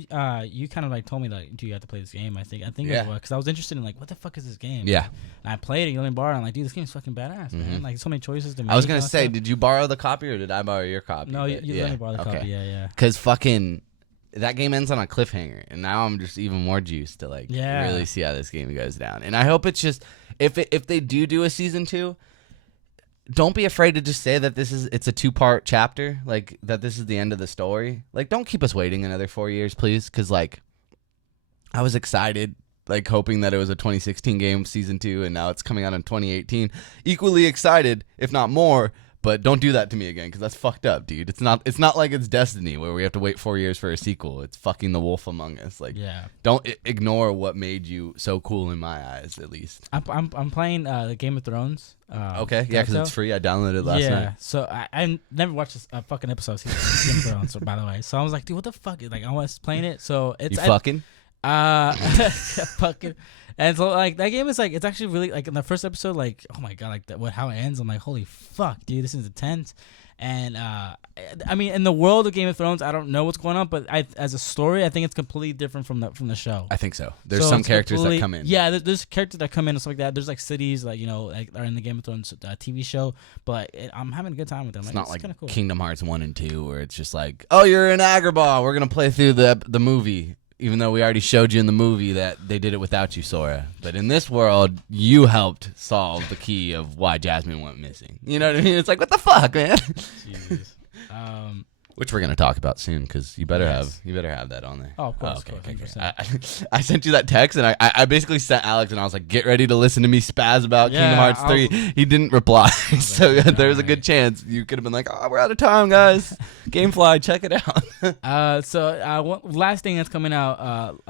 you kind of like told me like, do you have to play this game? I think yeah. Because I was interested in like, what the fuck is this game? Yeah. And I played it. You let me borrow. I'm like, dude, this game's fucking badass, man. Like so many choices to make. I was gonna say, did you borrow the copy or did I borrow your copy? No, you let me borrow the copy. Yeah. Because fucking that game ends on a cliffhanger, and now I'm just even more juiced to like really see how this game goes down. And I hope it's just if they do a season 2. Don't be afraid to just say that it's a 2-part chapter, like that this is the end of the story. Like, don't keep us waiting another 4 years, please, because like I was excited, like hoping that it was a 2016 game, season 2, and now it's coming out in 2018. Equally excited, if not more. But don't do that to me again, because that's fucked up, dude. It's not like it's Destiny where we have to wait 4 years for a sequel. It's fucking The Wolf Among Us. Like, don't ignore what made you so cool in my eyes, at least. I'm playing the Game of Thrones. Okay, yeah, because it's free. I downloaded it last night. Yeah, so I never watched a fucking episode of Game of Thrones, by the way. So I was like, dude, what the fuck? Like, I was playing it, so it's fucking? Fucking. And so like that game is like it's actually really like in the first episode like oh my god like how it ends I'm like holy fuck dude this is intense and I mean in the world of Game of Thrones I don't know what's going on but as a story I think it's completely different from the show. I think so. There's some characters that come in. Yeah, there's characters that come in and stuff like that. There's like cities like like are in the Game of Thrones TV show, but I'm having a good time with them. It's like, not like cool. Kingdom Hearts 1 and 2 where it's just like oh you're in Agrabah we're gonna play through the movie. Even though we already showed you in the movie that they did it without you, Sora. But in this world, you helped solve the key of why Jasmine went missing. You know what I mean? It's like, what the fuck, man? Jesus. Which we're gonna talk about soon, because you better have that on there. Oh, of course. Okay. I sent you that text, and I basically sent Alex, and I was like, get ready to listen to me spaz about Kingdom Hearts 3. He didn't reply, so there's a good chance you could have been like, oh, we're out of time, guys. Gamefly, check it out. So last thing that's coming out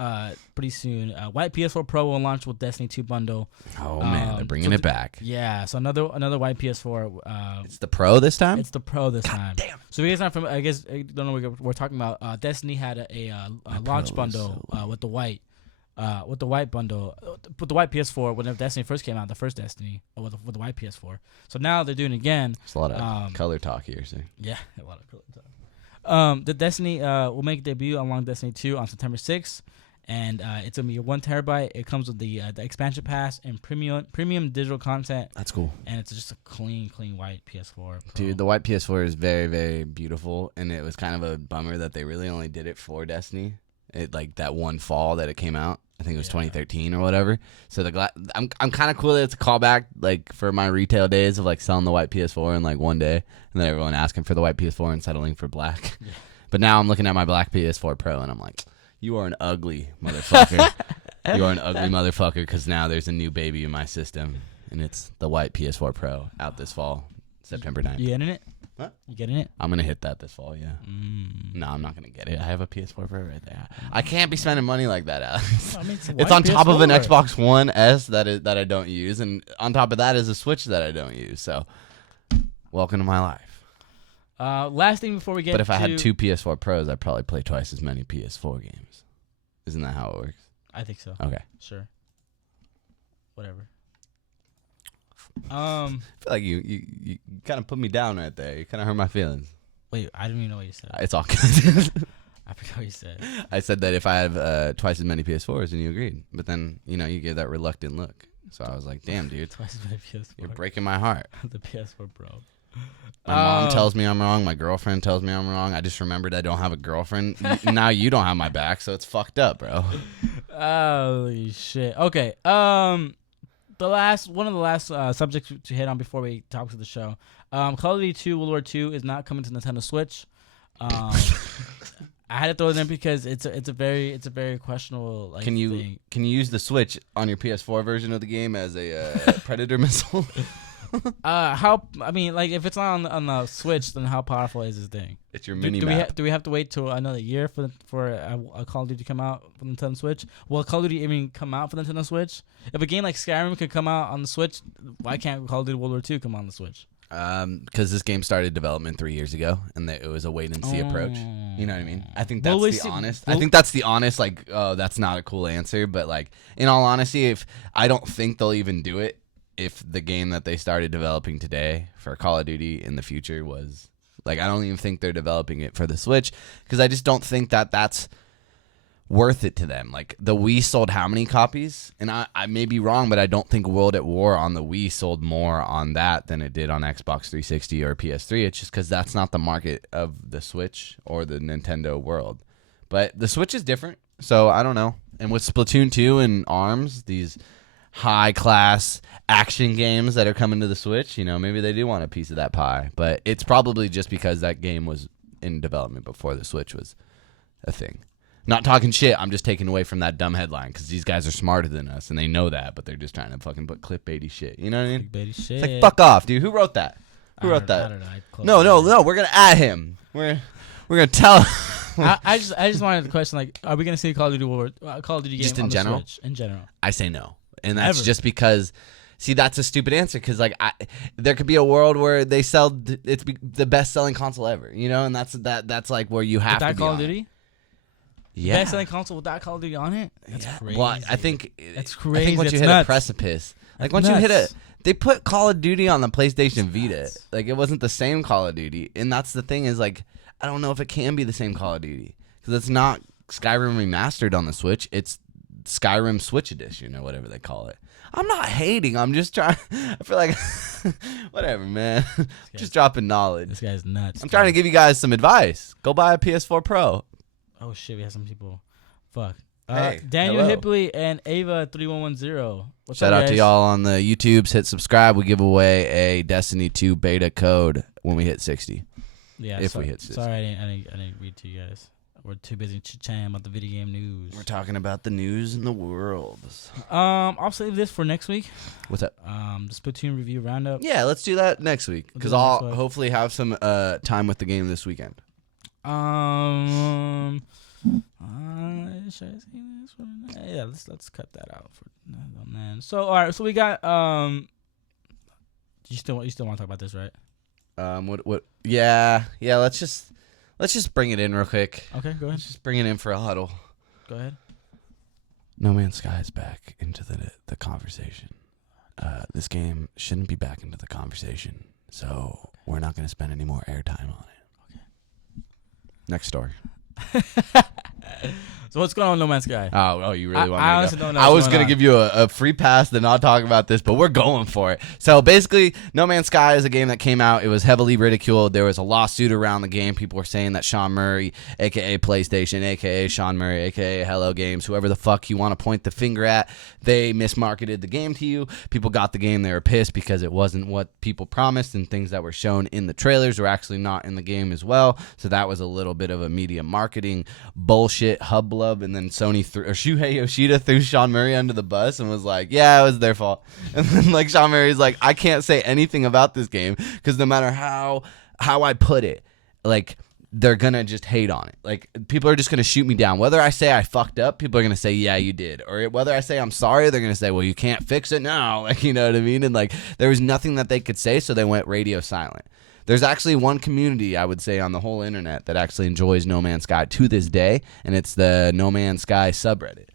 pretty soon, white PS4 Pro will launch with Destiny 2 bundle. Oh man, they're bringing it back. Yeah, so another white PS4. It's the Pro this time. It's the Pro this time. Damn. So you guys not from? I guess don't know what we're talking about. Destiny had a launch bundle with the white bundle with the white PS4 whenever Destiny first came out, the first Destiny with the white PS4. So now they're doing it again. There's a lot of color talk here, so. Yeah, a lot of color talk. The Destiny will make debut along Destiny 2 on September 6th. And it's gonna be 1 terabyte. It comes with the expansion pass and premium digital content. That's cool. And it's just a clean white PS4 Pro. Dude, the white PS4 is very, very beautiful, and it was kind of a bummer that they really only did it for Destiny. It like that one fall that it came out. I think it was 2013 or whatever. So I'm kind of cool that it's a callback like for my retail days of like selling the white PS4 in like one day, and then everyone asking for the white PS4 and settling for black. Yeah. But now I'm looking at my black PS4 Pro, and I'm like. You are an ugly motherfucker. You are an ugly motherfucker because now there's a new baby in my system, and it's the white PS4 Pro out this fall, September 9th. You getting it? What? You getting it? I'm going to hit that this fall, yeah. No, I'm not going to get it. I have a PS4 Pro right there. I can't be spending money like that, Alex. I mean, it's on top of an Xbox One S that I don't use, and on top of that is a Switch that I don't use. So, welcome to my life. Last thing before we get But if I had 2 PS4 Pros, I'd probably play twice as many PS4 games. Isn't that how it works? I think so. Okay. Sure. Whatever. I feel like you kind of put me down right there. You kind of hurt my feelings. Wait, I didn't even know what you said. It's all good. I forgot what you said. I said that if I have twice as many PS4s, and you agreed. But then, you gave that reluctant look. So I was like, damn, dude. Twice as many PS4. You're breaking my heart. The PS4 Pro. My mom tells me I'm wrong. My girlfriend tells me I'm wrong. I just remembered I don't have a girlfriend. Now you don't have my back, so it's fucked up, bro. Holy shit. Okay. One of the last subjects to hit on before we talk to the show. Call of Duty 2 World War II is not coming to Nintendo Switch. I had to throw it in because it's a very questionable thing. Can you use the Switch on your PS4 version of the game as a Predator missile? If it's not on the Switch, then how powerful is this thing? It's your mini map. Do we have to wait till another year for a Call of Duty to come out for the Nintendo Switch? Will Call of Duty even come out for the Nintendo Switch? If a game like Skyrim could come out on the Switch, why can't Call of Duty World War II come on the Switch? Because this game started development 3 years ago, and it was a wait and see approach. You know what I mean? I think that's honest. I think that's the honest. That's not a cool answer, but in all honesty, I don't think they'll even do it if the game that they started developing today for Call of Duty in the future was I don't even think they're developing it for the Switch, because I just don't think that that's worth it to them. The Wii sold how many copies? And I may be wrong, but I don't think World at War on the Wii sold more on that than it did on Xbox 360 or PS3. It's just because that's not the market of the Switch or the Nintendo world. But the Switch is different, so I don't know. And with Splatoon 2 and ARMS, these high-class action games that are coming to the Switch, maybe they do want a piece of that pie. But it's probably just because that game was in development before the Switch was a thing. Not talking shit. I'm just taking away from that dumb headline because these guys are smarter than us and they know that, but they're just trying to fucking put clickbaity shit. You know what I mean? Clickbaity shit. It's fuck off, dude. Who wrote that? Who wrote that? I don't know. No. We're gonna add him. We're gonna tell him. I just wanted the question: are we gonna see Call of Duty game just on in the general? Switch? In general, I say no, and that's just because. See, that's a stupid answer because there could be a world where they sell it's the best selling console ever, and that's where you have to be Call of Duty. Yeah. Best selling console with that Call of Duty on it? That's crazy. Well, I think that's crazy. I think once you hit a precipice, once you hit they put Call of Duty on the PlayStation Vita. It wasn't the same Call of Duty, and that's the thing is I don't know if it can be the same Call of Duty because it's not Skyrim remastered on the Switch. It's Skyrim Switch Edition or whatever they call it. I'm not hating. I'm just trying. I feel like whatever, man. Just dropping knowledge. This guy's nuts. I'm trying to give you guys some advice. Go buy a PS4 Pro. Oh shit, we have some people. Fuck. Hey, Daniel hello. Hipley and Ava3110. Shout out to y'all on the YouTubes. Hit subscribe. We give away a Destiny 2 beta code when we hit 60. Yeah, if we hit 60. Sorry, I didn't read to you guys. We're too busy chit-chatting about the video game news. We're talking about the news in the world. I'll save this for next week. What's that? The Splatoon review roundup. Yeah, let's do that next week because I'll hopefully have some time with the game this weekend. Should I say this one? Yeah, let's cut that out for then. So all right, so we got you still want to talk about this, right? What? Yeah. Let's just bring it in real quick. Okay, go ahead. Let's just bring it in for a huddle. Go ahead. No Man's Sky is back into the conversation. This game shouldn't be back into the conversation, so we're not going to spend any more airtime on it. Okay. Next story. So what's going on with No Man's Sky? Oh, you really want I me honestly to go? don't know I was what's going to give you a free pass to not talk about this, but we're going for it. So basically, No Man's Sky is a game that came out. It was heavily ridiculed. There was a lawsuit around the game. People were saying that Sean Murray, a.k.a. PlayStation, a.k.a. Sean Murray, a.k.a. Hello Games, whoever the fuck you want to point the finger at, they mismarketed the game to you. People got the game. They were pissed because it wasn't what people promised, and things that were shown in the trailers were actually not in the game as well. So that was a little bit of a media marketing bullshit hubbub, and then Sony Shuhei Yoshida threw Sean Murray under the bus and was like, yeah, it was their fault. And then Sean Murray's like, I can't say anything about this game because no matter how I put it, they're gonna just hate on it. People are just gonna shoot me down. Whether I say I fucked up, people are gonna say, yeah, you did. Or whether I say I'm sorry, they're gonna say, well, you can't fix it now. You know what I mean? And there was nothing that they could say, so they went radio silent. There's actually one community, I would say, on the whole internet that actually enjoys No Man's Sky to this day, and it's the No Man's Sky subreddit.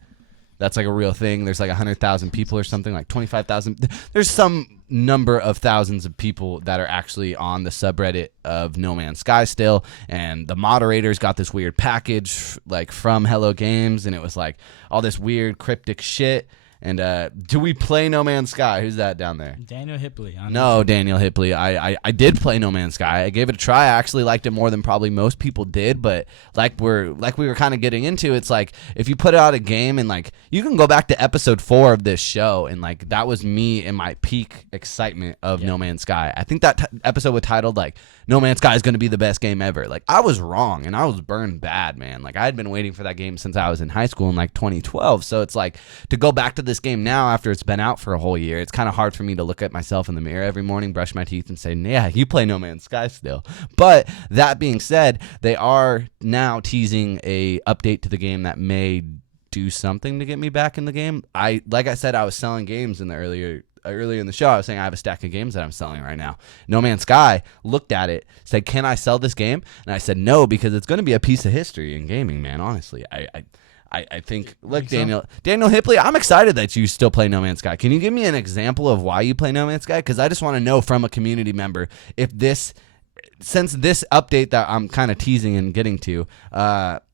That's like a real thing. There's like 100,000 people or something, like 25,000. There's some number of thousands of people that are actually on the subreddit of No Man's Sky still, and the moderators got this weird package like from Hello Games, and it was like all this weird cryptic shit. And do we play No Man's Sky? Who's that down there? Daniel Hipley. No, Daniel Hipley. I did play No Man's Sky. I gave it a try. I actually liked it more than probably most people did. But like we were kind of getting into, it's like if you put out a game and like you can go back to episode 4 of this show, and like that was me in my peak excitement of No Man's Sky. I think that episode was titled like No Man's Sky is going to be the best game ever. Like I was wrong, and I was burned bad, man. Like I had been waiting for that game since I was in high school in like 2012. So it's like to go back to this game now after it's been out for a whole year, it's kind of hard for me to look at myself in the mirror every morning, brush my teeth, and say, yeah, you play No Man's Sky still. But that being said, they are now teasing a update to the game that may do something to get me back in the game. Like I said, I was selling games in the earlier in the show. I was saying I have a stack of games that I'm selling right now. No Man's Sky looked at it, said, can I sell this game? And I said no, because it's going to be a piece of history in gaming, man. Honestly, I think, look, Daniel Hipley, I'm excited that you still play No Man's Sky. Can you give me an example of why you play No Man's Sky? Because I just want to know from a community member if since this update that I'm kind of teasing and getting to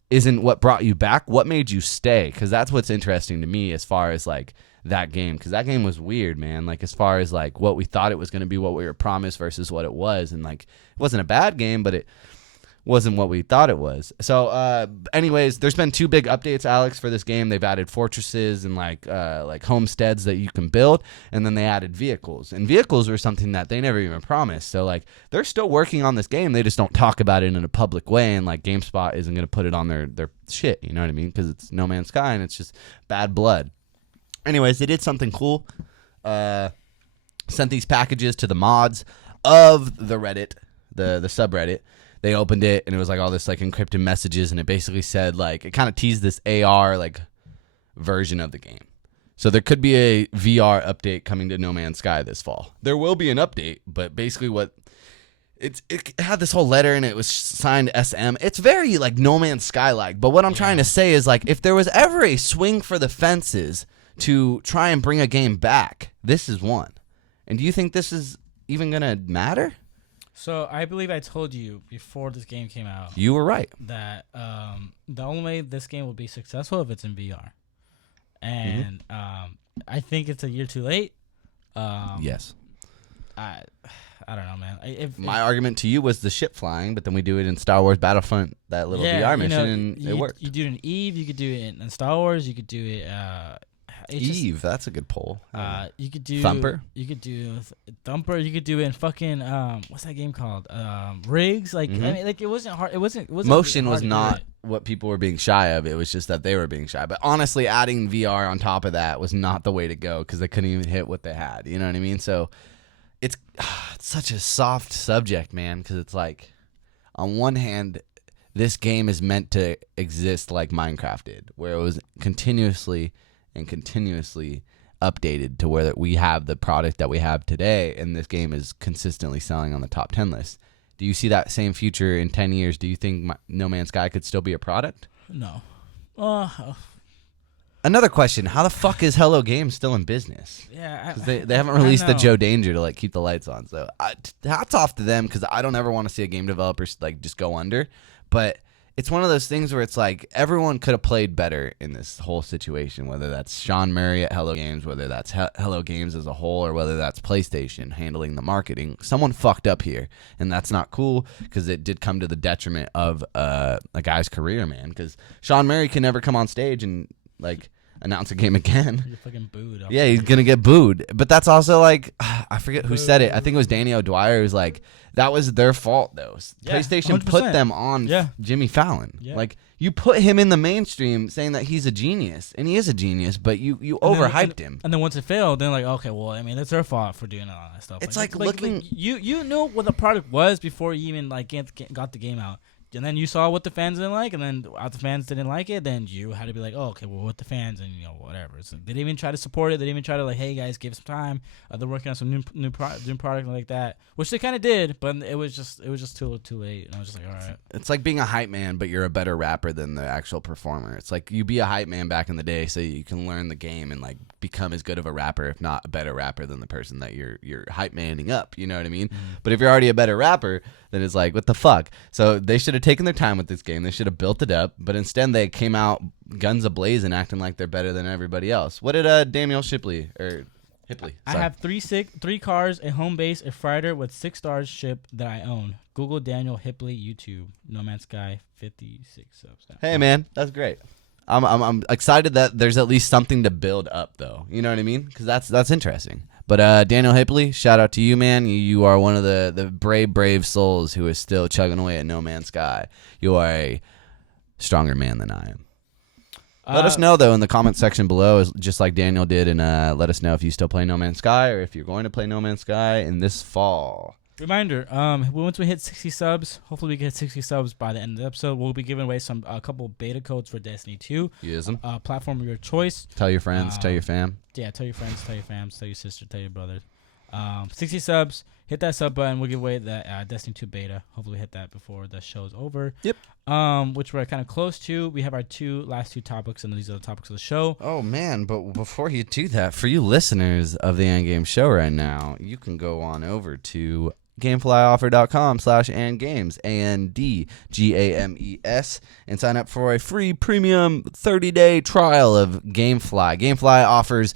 isn't what brought you back, what made you stay? Because that's what's interesting to me as far as like that game, because that game was weird, man. Like as far as like what we thought it was going to be, what we were promised versus what it was, and like it wasn't a bad game, but it wasn't what we thought it was. So anyways, there's been 2 big updates, Alex, for this game. They've added fortresses and like homesteads that you can build, and then they added vehicles, and vehicles were something that they never even promised. So like they're still working on this game, they just don't talk about it in a public way, and like GameSpot isn't going to put it on their shit, you know what I mean? Because it's No Man's Sky and it's just bad blood. Anyways, they did something cool. Sent these packages to the mods of the Reddit, the subreddit. They opened it, and it was like all this like encrypted messages, and it basically said like it kind of teased this AR like version of the game. So there could be a VR update coming to No Man's Sky this fall. There will be an update, but basically what it had this whole letter, and it was signed SM. It's very like No Man's Sky like. But what I'm trying to say is like if there was ever a swing for the fences to try and bring a game back, this is one. And do you think this is even gonna matter? So I believe I told you before this game came out. You were right. That the only way this game will be successful if it's in VR, and I think it's a year too late. Yes. I don't know, man. My argument to you was the ship flying, but then we do it in Star Wars Battlefront, that little VR mission, and it worked. You do it in Eve. You could do it in Star Wars. You could do it. Eve, that's a good poll. You could do Thumper. You could do Thumper. You could do it in fucking what's that game called? Rigs. Like I mean, like it wasn't hard. It wasn't. Motion hard was not what people were being shy of. It was just that they were being shy. But honestly, adding VR on top of that was not the way to go because they couldn't even hit what they had. You know what I mean? So it's such a soft subject, man. Because it's like, on one hand, this game is meant to exist like Minecraft did, where it was continuously updated to where we have the product that we have today, and this game is consistently selling on the top 10 list. Do you see that same future in 10 years? Do you think No Man's Sky could still be a product? No. Another question, how the fuck is Hello Games still in business? Yeah. They haven't released the Joe Danger to like keep the lights on. So hats off to them, because I don't ever want to see a game developer like just go under. But it's one of those things where it's like everyone could have played better in this whole situation, whether that's Sean Murray at Hello Games, whether that's Hello Games as a whole, or whether that's PlayStation handling the marketing. Someone fucked up here, and that's not cool because it did come to the detriment of a guy's career, man. Because Sean Murray can never come on stage and like announce a game again. You're fucking booed. Yeah, he's gonna get booed. But that's also like, I forget who said it. I think it was Danny O'Dwyer who's like, that was their fault though. Yeah, PlayStation 100%. Put them on Jimmy Fallon. Yeah. Like you put him in the mainstream saying that he's a genius, and he is a genius, but you overhyped him. And then once it failed, then like, okay, well, I mean, it's their fault for doing all that stuff. It's like looking. You knew what the product was before you even like got the game out. then you saw what the fans didn't like, and then the fans didn't like it, then you had to be like, oh, okay, well, what the fans, and whatever. So they didn't even try to support it. They didn't even try to like, hey guys, give some time. They're working on some new product like that, which they kind of did, but it was just too late. And I was just like, all right. It's like being a hype man, but you're a better rapper than the actual performer. It's like you be a hype man back in the day, so you can learn the game and like become as good of a rapper, if not a better rapper than the person that you're hype manning up. You know what I mean? But if you're already a better rapper, then it's like, what the fuck? So they should have taken their time with this game. They should have built it up, but instead they came out guns a-blazing, acting like they're better than everybody else. What did Daniel Hipley? I have three cars, a home base, a fighter with 6 stars ship that I own. Google Daniel Hipley, YouTube. No Man's Sky, 56 subs. Hey man, that's great. I'm excited that there's at least something to build up, though. You know what I mean? Because that's interesting. But Daniel Hipley, shout out to you, man. You are one of the brave souls who is still chugging away at No Man's Sky. You are a stronger man than I am. Let us know, though, in the comment section below, just like Daniel did, and let us know if you still play No Man's Sky or if you're going to play No Man's Sky in this fall. Reminder, once we hit 60 subs, hopefully we get 60 subs by the end of the episode, we'll be giving away a couple beta codes for Destiny 2. Use them. Platform of your choice. Tell your friends, tell your fam. Yeah, tell your friends, tell your fams, tell your sister, tell your brother. 60 subs, hit that sub button. We'll give away the Destiny 2 beta. Hopefully hit that before the show's over. Yep. Which we're kind of close to. We have our last two topics, and these are the topics of the show. Oh, man, but before you do that, for you listeners of the Endgame Show right now, you can go on over to gameflyoffer.com/andgames, ANDGAMES, and sign up for a free premium 30-day trial of Gamefly. Gamefly offers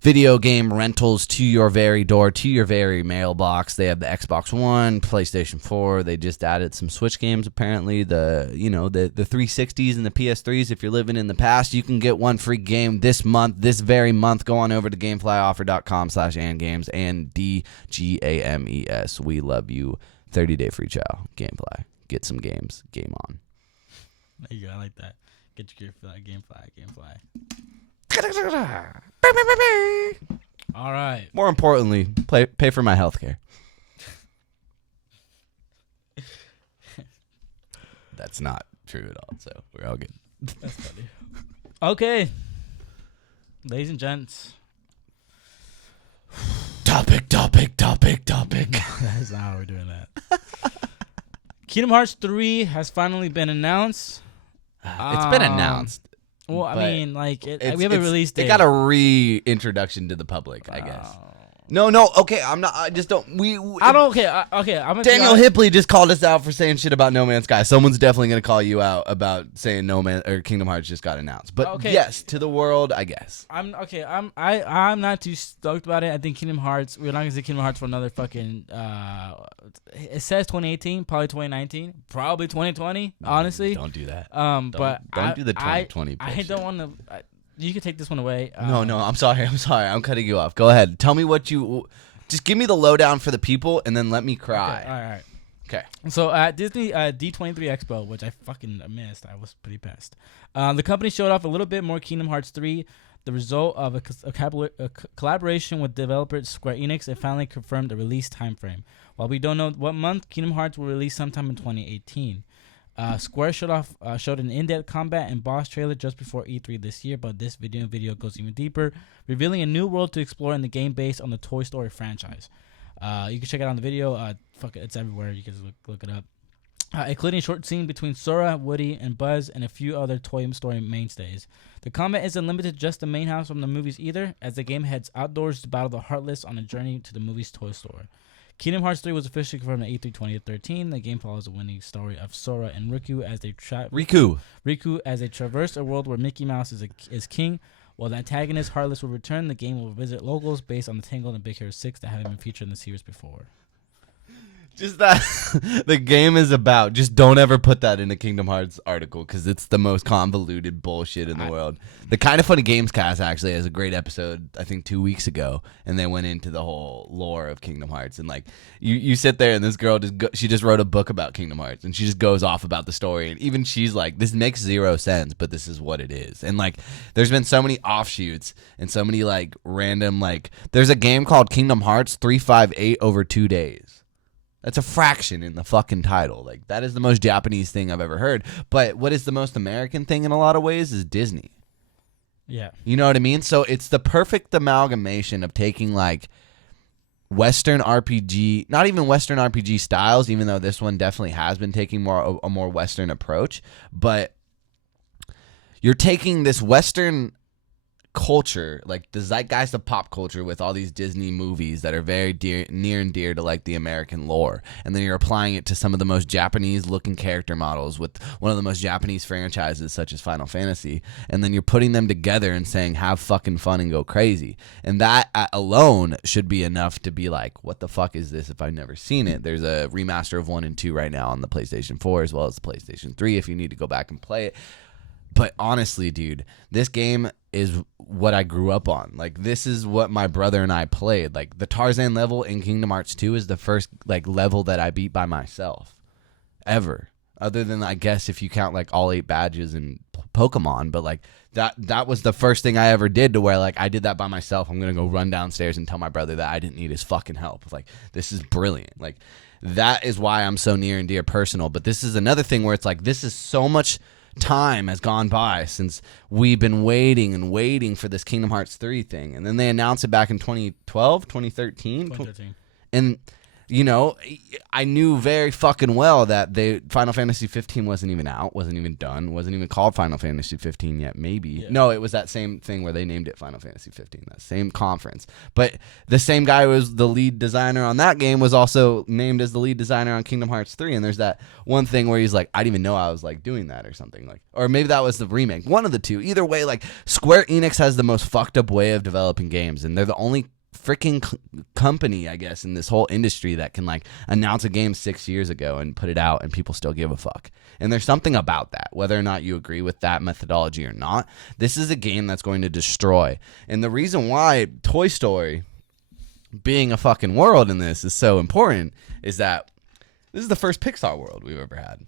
video game rentals to your very door, to your very mailbox. They have the Xbox One, PlayStation 4. They just added some Switch games, apparently. The 360s and the PS3s. If you're living in the past, you can get one free game this very month. Go on over to gameflyoffer.com/andgames, ANDGAMES. We love you. 30-day free trial. Gamefly. Get some games. Game on. There you go. I like that. Get your Gamefly. All right. More importantly, pay for my health care. That's not true at all, so we're all good. That's funny. Okay. Ladies and gents. Topic. That's not how we're doing that. Kingdom Hearts 3 has finally been announced. It's been announced. Well, I mean, like, we have a release date. They got a reintroduction to the public, I guess. No, okay, I'm not. I just don't. Okay. Daniel Hipley just called us out for saying shit about No Man's Sky. Someone's definitely gonna call you out about saying Kingdom Hearts just got announced. But yes, to the world, I guess. I'm not too stoked about it. I think Kingdom Hearts. We're not gonna see Kingdom Hearts for another fucking. It says 2018, probably 2019, probably 2020. Honestly, don't do that. But don't do the 2020. I don't want to. You can take this one away. No, I'm sorry. I'm cutting you off. Go ahead. Tell me what you... Just give me the lowdown for the people, and then let me cry. Okay, all right. Okay. So at Disney D23 Expo, which I fucking missed, I was pretty pissed. The company showed off a little bit more Kingdom Hearts 3, the result of a collaboration with developer Square Enix. It finally confirmed the release timeframe. While we don't know what month, Kingdom Hearts will release sometime in 2018. Square showed an in-depth combat and boss trailer just before E3 this year, but this video goes even deeper, revealing a new world to explore in the game based on the Toy Story franchise. You can check it out on the video. It's everywhere. You can just look it up. Including a short scene between Sora, Woody, and Buzz, and a few other Toy Story mainstays. The combat isn't limited to just the main house from the movies either, as the game heads outdoors to battle the Heartless on a journey to the movie's Toy Store. Kingdom Hearts 3 was officially confirmed at E3 2013. The game follows the winning story of Sora and Riku as they traverse a world where Mickey Mouse is king. While the antagonist Heartless will return, the game will visit locals based on the Tangled and Big Hero 6 that haven't been featured in the series before. Just that the game is about. Just don't ever put that in a Kingdom Hearts article because it's the most convoluted bullshit in the world. The Kind of Funny Games cast actually has a great episode, I think 2 weeks ago, and they went into the whole lore of Kingdom Hearts. And like you sit there and this girl she just wrote a book about Kingdom Hearts and she just goes off about the story. And even she's like, this makes zero sense, but this is what it is. And like there's been so many offshoots and so many like random there's a game called Kingdom Hearts 358 over 2 days. That's a fraction in the fucking title. Like, that is the most Japanese thing I've ever heard. But what is the most American thing in a lot of ways is Disney. Yeah. You know what I mean? So it's the perfect amalgamation of taking, like, Western RPG, not even Western RPG styles, even though this one definitely has been taking a more Western approach. But you're taking this Western culture, like the zeitgeist of pop culture with all these Disney movies that are very near and dear to like the American lore, and then you're applying it to some of the most Japanese looking character models with one of the most Japanese franchises such as Final Fantasy, and then you're putting them together and saying have fucking fun and go crazy. And that alone should be enough to be like, what the fuck is this if I've never seen it? There's a remaster of 1 and 2 right now on the PlayStation 4 as well as the PlayStation 3 if you need to go back and play it. But honestly, dude, this game is what I grew up on. Like, this is what my brother and I played. Like, the Tarzan level in Kingdom Hearts 2 is the first, like, level that I beat by myself. Ever. Other than, I guess, if you count, like, all 8 badges and Pokemon. But, like, that was the first thing I ever did to where, like, I did that by myself. I'm going to go run downstairs and tell my brother that I didn't need his fucking help. Like, this is brilliant. Like, that is why I'm so near and dear personal. But this is another thing where it's like, this is so much time has gone by since we've been waiting for this Kingdom Hearts 3 thing. And then they announced it back in 2013. And, you know, I knew very fucking well that Final Fantasy 15 wasn't even out, wasn't even done, wasn't even called Final Fantasy 15 yet, maybe. Yeah. No, it was that same thing where they named it Final Fantasy 15, that same conference. But the same guy who was the lead designer on that game was also named as the lead designer on Kingdom Hearts 3. And there's that one thing where he's like, I didn't even know I was like doing that or something. Like, or maybe that was the remake. One of the two. Either way, like, Square Enix has the most fucked up way of developing games, and they're the only freaking company, I guess, in this whole industry that can like announce a game 6 years ago and put it out and people still give a fuck. And there's something about that, whether or not you agree with that methodology or not. This is a game that's going to destroy. And the reason why Toy Story being a fucking world in this is so important is that this is the first Pixar world we've ever had.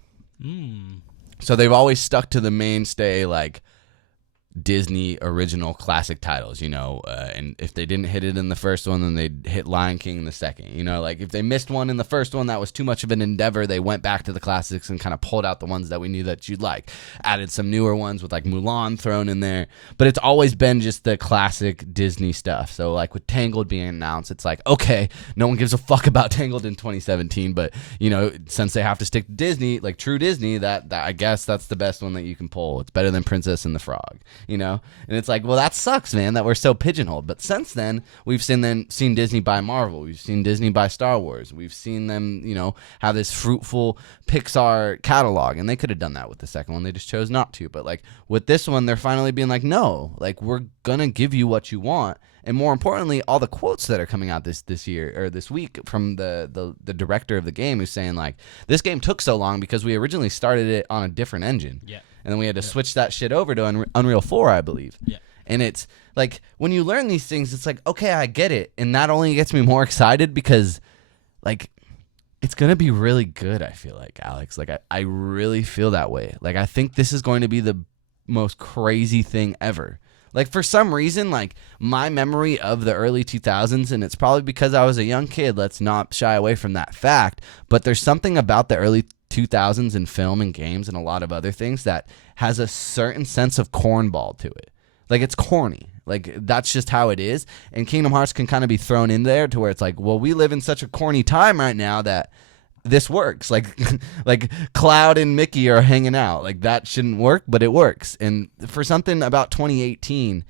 So they've always stuck to the mainstay, like, Disney original classic titles, you know, and if they didn't hit it in the first one, then they'd hit Lion King in the second, you know, like if they missed one in the first one, that was too much of an endeavor, they went back to the classics and kind of pulled out the ones that we knew that you'd like, added some newer ones with like Mulan thrown in there, but it's always been just the classic Disney stuff. So like with Tangled being announced, it's like, okay, no one gives a fuck about Tangled in 2017, but you know, since they have to stick to Disney, like true Disney, that I guess that's the best one that you can pull. It's better than Princess and the Frog. You know, and it's like, well, that sucks, man, that we're so pigeonholed. But since then, we've seen Disney buy Marvel, we've seen Disney buy Star Wars, we've seen them, you know, have this fruitful Pixar catalog, and they could have done that with the second one. They just chose not to. But like with this one, they're finally being like, no, like we're gonna give you what you want. And more importantly, all the quotes that are coming out this year or this week from the director of the game, who's saying like, this game took so long because we originally started it on a different engine. Yeah. And then we had to switch that shit over to Unreal 4, I believe. Yeah. And it's like, when you learn these things, it's like, okay, I get it. And that only gets me more excited because, like, it's going to be really good, I feel like, Alex. Like, I really feel that way. Like, I think this is going to be the most crazy thing ever. Like, for some reason, like, my memory of the early 2000s, and it's probably because I was a young kid, let's not shy away from that fact, but there's something about the early 2000s in film and games and a lot of other things that has a certain sense of cornball to it. Like, it's corny. Like, that's just how it is. And Kingdom Hearts can kind of be thrown in there to where it's like, well, we live in such a corny time right now that this works. Like Cloud and Mickey are hanging out. Like, that shouldn't work, but it works. And for something about 2018,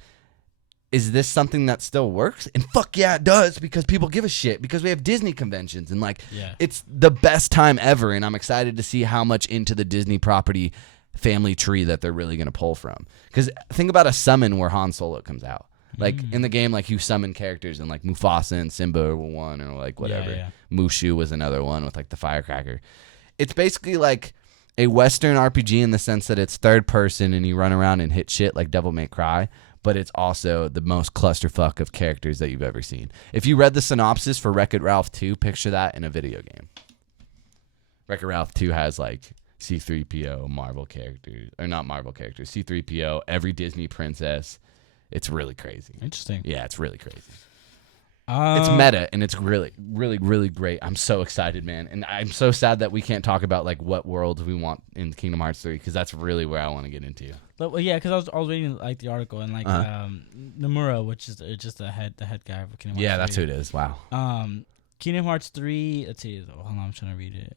is this something that still works? And fuck yeah, it does, because people give a shit, because we have Disney conventions, and like, it's the best time ever, and I'm excited to see how much into the Disney property family tree that they're really going to pull from. Because think about a summon where Han Solo comes out. Like, in the game, like, you summon characters, and like Mufasa and Simba were one, or like whatever. Mushu was another one with like the firecracker. It's basically like a Western RPG in the sense that it's third person and you run around and hit shit like Devil May Cry, but it's also the most clusterfuck of characters that you've ever seen. If you read the synopsis for Wreck-It Ralph 2, picture that in a video game. Wreck-It Ralph 2 has like C-3PO, Marvel characters, or not Marvel characters, C-3PO, every Disney princess. It's really crazy. Interesting. Yeah, it's really crazy. It's meta, and it's really, really, really great. I'm so excited, man. And I'm so sad that we can't talk about like what worlds we want in Kingdom Hearts 3, because that's really where I want to get into. But, well, yeah, because I was reading like the article, and like Nomura, which is just the head guy of Kingdom Hearts. Yeah, that's who it is. Wow. Kingdom Hearts 3. Let's see. Hold on, I'm trying to read it.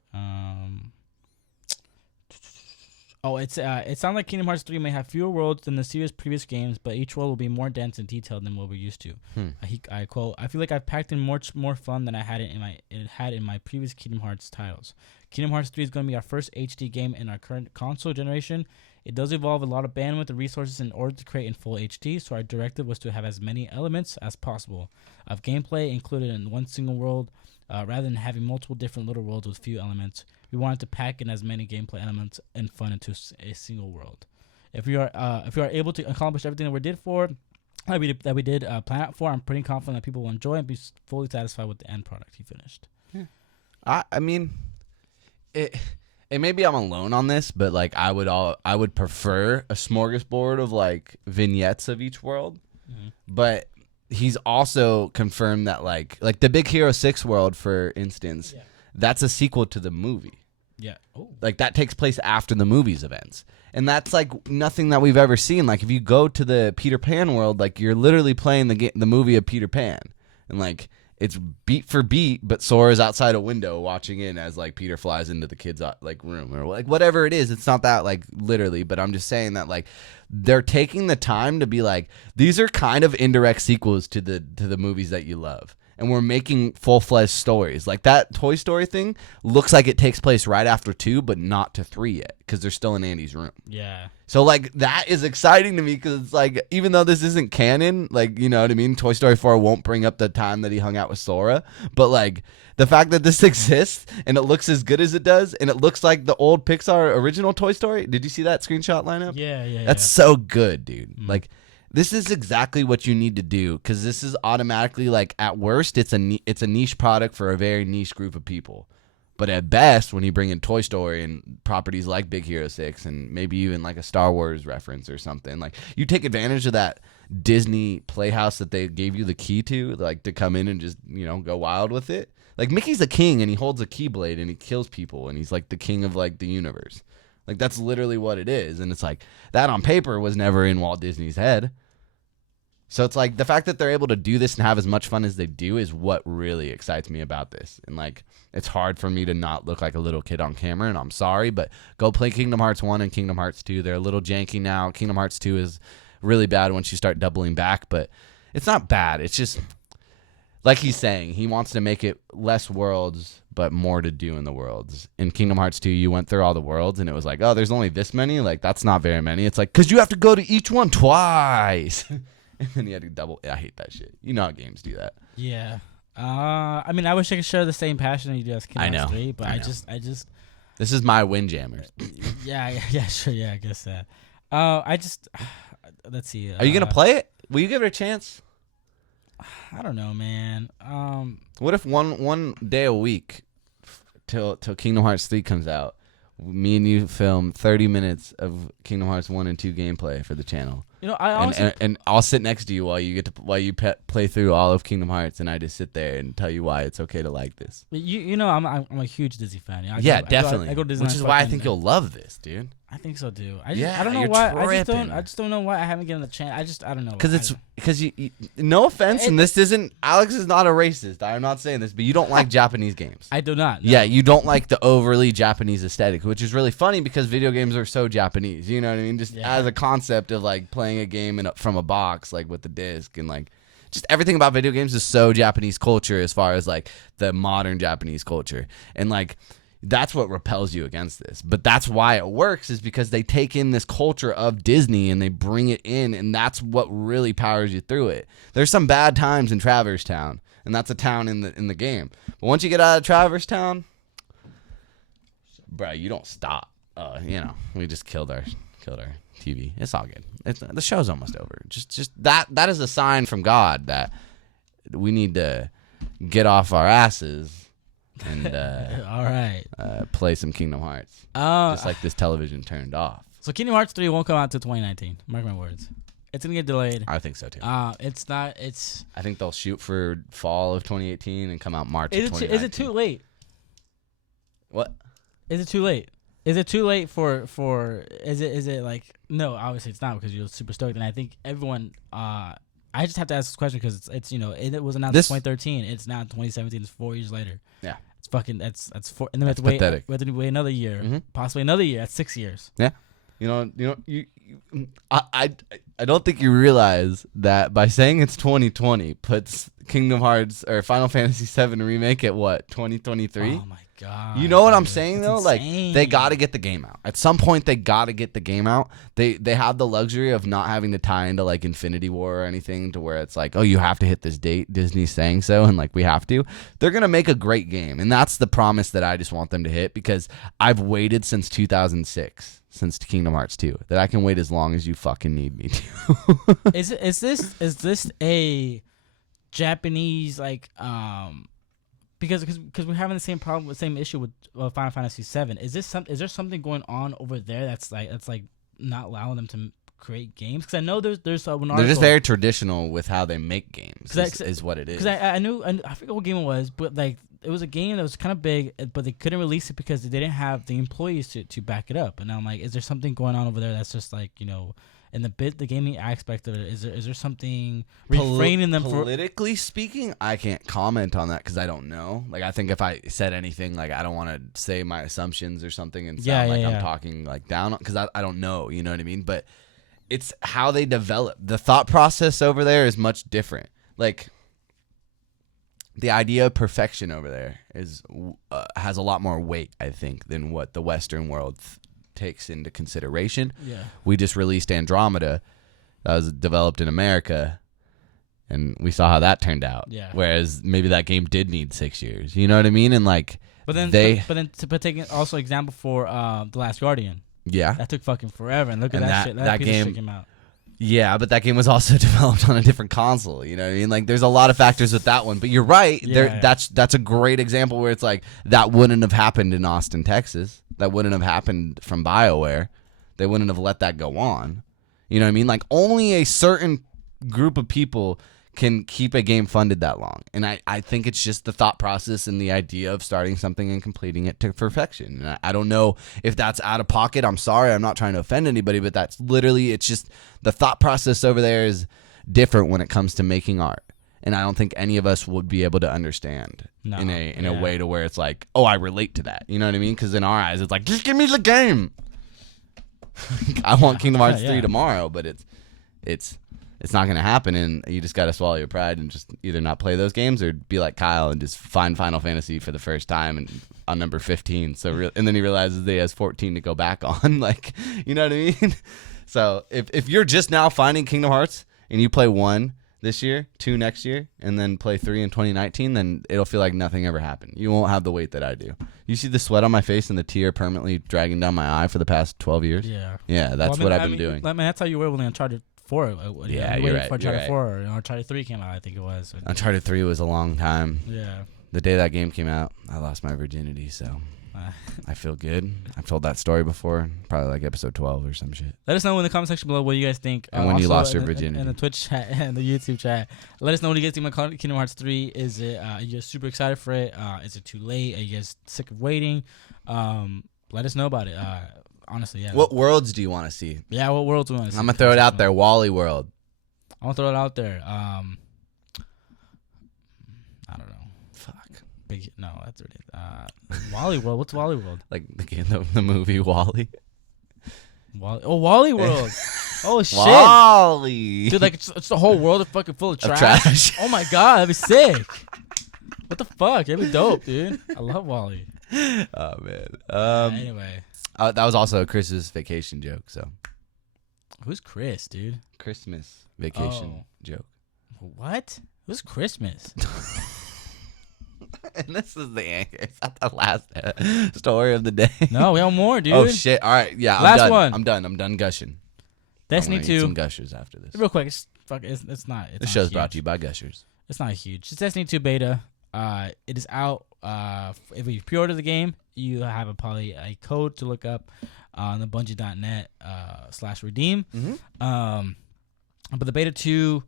It sounds like Kingdom Hearts 3 may have fewer worlds than the series' previous games, but each world will be more dense and detailed than what we're used to. I quote, "I feel like I've packed in much more fun than I had in my previous Kingdom Hearts titles. Kingdom Hearts 3 is going to be our first HD game in our current console generation. It does involve a lot of bandwidth and resources in order to create in full HD, so our directive was to have as many elements as possible of gameplay included in one single world, rather than having multiple different little worlds with few elements. We wanted to pack in as many gameplay elements and fun into a single world. If we are able to accomplish everything that we did plan out for, I'm pretty confident that people will enjoy and be fully satisfied with the end product." He finished. I mean, and maybe I'm alone on this, but like I would prefer a smorgasbord of like vignettes of each world. But he's also confirmed that like the Big Hero 6 world, for instance, that's a sequel to the movie. Yeah. Oh. Like that takes place after the movie's events. And that's like nothing that we've ever seen. Like if you go to the Peter Pan world, like you're literally playing the movie of Peter Pan. And like it's beat for beat, but Sora's outside a window watching in as like Peter flies into the kid's like room or like whatever it is. It's not that like literally, but I'm just saying that like they're taking the time to be like, these are kind of indirect sequels to the movies that you love. And we're making full-fledged stories. Like that Toy Story thing looks like it takes place right after 2, but not to 3 yet, because they're still in Andy's room. Yeah. So, like, that is exciting to me, because it's like, even though this isn't canon, like, you know what I mean? Toy Story 4 won't bring up the time that he hung out with Sora. But, like, the fact that this exists, and it looks as good as it does, and it looks like the old Pixar original Toy Story. Did you see that screenshot lineup? Yeah. That's so good, dude. Like, this is exactly what you need to do, because this is automatically, like, at worst, it's a niche product for a very niche group of people. But at best, when you bring in Toy Story and properties like Big Hero 6 and maybe even like a Star Wars reference or something, like you take advantage of that Disney playhouse that they gave you the key to, like to come in and just, you know, go wild with it. Like Mickey's a king and he holds a keyblade and he kills people and he's like the king of like the universe. Like that's literally what it is. And it's like that on paper was never in Walt Disney's head. So it's like the fact that they're able to do this and have as much fun as they do is what really excites me about this. And like, it's hard for me to not look like a little kid on camera, and I'm sorry, but go play Kingdom Hearts 1 and Kingdom Hearts 2. They're a little janky now. Kingdom Hearts 2 is really bad once you start doubling back, but it's not bad. It's just, like he's saying, he wants to make it less worlds, but more to do in the worlds. In Kingdom Hearts 2, you went through all the worlds, and it was like, oh, there's only this many? Like, that's not very many. It's like, because you have to go to each one twice. And then you had to double. I hate that shit. You know how games do that. Yeah. I mean, I wish I could share the same passion that you do as Kingdom Hearts 3, but I just. This is my Windjammers. Yeah, sure, yeah, I guess that. Let's see. Are you gonna play it? Will you give it a chance? I don't know, man. What if one day a week, till Kingdom Hearts 3 comes out, me and you film 30 minutes of Kingdom Hearts 1 and 2 gameplay for the channel? You know, I honestly and I'll sit next to you while you play through all of Kingdom Hearts, and I just sit there and tell you why it's okay to like this. You know, I'm a huge Disney fan. Definitely. I go to Disney, which is why I think you'll love this, dude. I think so too. I don't know why. I just don't know why I haven't given it a chance. I don't know. Because you no offense, and this isn't, Alex is not a racist. I'm not saying this, but you don't like Japanese games. I do not. No. Yeah, you don't like the overly Japanese aesthetic, which is really funny because video games are so Japanese. You know what I mean? Just as a concept of like playing a game from a box, like with the disc, and like just everything about video games is so Japanese culture as far as like the modern Japanese culture, and like. That's what repels you against this. But that's why it works, is because they take in this culture of Disney and they bring it in, and that's what really powers you through it. There's some bad times in Traverse Town, and that's a town in the game. But once you get out of Traverse Town, bro, you don't stop. We just killed our TV. It's all good. The show's almost over. Just that is a sign from God that we need to get off our asses and all right, play some Kingdom Hearts. Just like this television turned off. So Kingdom Hearts 3 won't come out until 2019. Mark my words. It's gonna get delayed. I think so too. It's not. It's. I think they'll shoot for fall of 2018 and come out March of 2019. Is it too late? What? Is it too late? Is it too late for? Is it like? No, obviously it's not because you're super stoked, and I think everyone. I just have to ask this question because it's it was announced in 2013. It's now 2017. It's 4 years later. Yeah. It's fucking that's 4. And then we have to wait another year, possibly another year. That's 6 years. Yeah. I don't think you realize that by saying it's 2020 puts Kingdom Hearts or Final Fantasy VII Remake at what, 2023? Oh my god! You know what I'm saying though? Insane. Like they got to get the game out. At some point, they got to get the game out. They have the luxury of not having to tie into like Infinity War or anything to where it's like, oh, you have to hit this date. Disney's saying so, and like we have to. They're gonna make a great game, and that's the promise that I just want them to hit because I've waited since 2006. Since Kingdom Hearts 2, that I can wait as long as you fucking need me to. Is this a Japanese like because we're having the same problem, the same issue with Final Fantasy VII. Is there something going on over there that's like not allowing them to create games? Because I know there's an article. They're just very traditional with how they make games. Is what it is. Because I forget what game it was, but like. It was a game that was kind of big, but they couldn't release it because they didn't have the employees to back it up. And I'm like, is there something going on over there that's just like, you know, in the gaming aspect of it? Is there something refraining them from politically speaking? I can't comment on that because I don't know. Like, I think if I said anything, like, I don't want to say my assumptions or something and sound I'm talking like down because I don't know. You know what I mean? But it's how they develop. The thought process over there is much different. Like. The idea of perfection over there has a lot more weight, I think, than what the Western world takes into consideration. Yeah. We just released Andromeda that was developed in America, and we saw how that turned out. Yeah. Whereas maybe that game did need 6 years. You know what I mean? And like, but taking also example for The Last Guardian. Yeah. That took fucking forever, and look at that shit. That piece of shit came out. Yeah, but that game was also developed on a different console. You know what I mean? Like, there's a lot of factors with that one. But you're right. That's a great example where it's like that wouldn't have happened in Austin, Texas. That wouldn't have happened from BioWare. They wouldn't have let that go on. You know what I mean? Like, only a certain group of people can keep a game funded that long. And I think it's just the thought process and the idea of starting something and completing it to perfection. And I don't know if that's out of pocket. I'm sorry. I'm not trying to offend anybody, but that's literally, it's just the thought process over there is different when it comes to making art. And I don't think any of us would be able to understand in a way to where it's like, oh, I relate to that. You know what I mean? Because in our eyes, it's like, just give me the game. I want Kingdom Hearts 3 tomorrow, but it's not going to happen, and you just got to swallow your pride and just either not play those games or be like Kyle and just find Final Fantasy for the first time and on number 15. And then he realizes that he has 14 to go back on. Like, you know what I mean? So if you're just now finding Kingdom Hearts and you play 1 this year, 2 next year, and then play 3 in 2019, then it'll feel like nothing ever happened. You won't have the weight that I do. You see the sweat on my face and the tear permanently dragging down my eye for the past 12 years? Yeah. Yeah, that's what I've been doing. I mean, that's how you were with Uncharted 4. Yeah, you're right. For Uncharted 4 or Uncharted 3 came out, I think it was. Uncharted 3 was a long time. Yeah. The day that game came out, I lost my virginity, so I feel good. I've told that story before, probably like episode 12 or some shit. Let us know in the comment section below what you guys think. And when you lost your virginity. In the Twitch chat and the YouTube chat. Let us know what you guys think about Kingdom Hearts 3. Is it, are you guys super excited for it? Is it too late? Are you guys sick of waiting? Let us know about it. Honestly, yeah. What worlds do you want to see? Yeah, what worlds do you want to see? I'm going to throw it out there. Wally World. I'm going to throw it out there. I don't know. Fuck. No, that's already. Wally World. What's Wally World? Like the movie Wally. Wally World. Oh shit. Wally. Dude, like it's the whole world fucking full of trash. Oh my god, that'd be sick. What the fuck? That'd be dope, dude. I love Wally. Oh man. Anyway. That was also a Chris's vacation joke. So. Who's Chris, dude? Christmas vacation joke. What? Who's Christmas? And this is the last story of the day. No, we have more, dude. Oh shit! All right, yeah. Last one. I'm done gushing. Destiny 2. Some gushers after this. Real quick, it's not. This show's brought to you by Gushers. It's not huge. It's Destiny 2 beta. It is out. If you pre-order the game, you have probably a code to look up on the Bungie.net /redeem. Mm-hmm. But the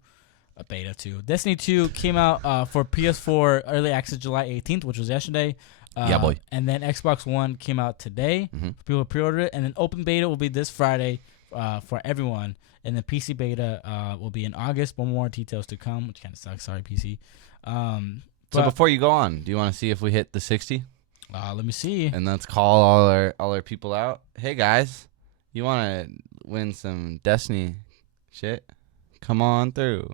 Destiny 2 came out for PS4 early access July 18th, which was yesterday. Yeah, boy. And then Xbox One came out today. People pre-order it, and then open beta will be this Friday for everyone. And the PC beta will be in August. One more details to come, which kind of sucks. Sorry, PC. So before you go on, do you want to see if we hit the 60? Let me see. And let's call all our people out. Hey guys, you want to win some Destiny shit? Come on through.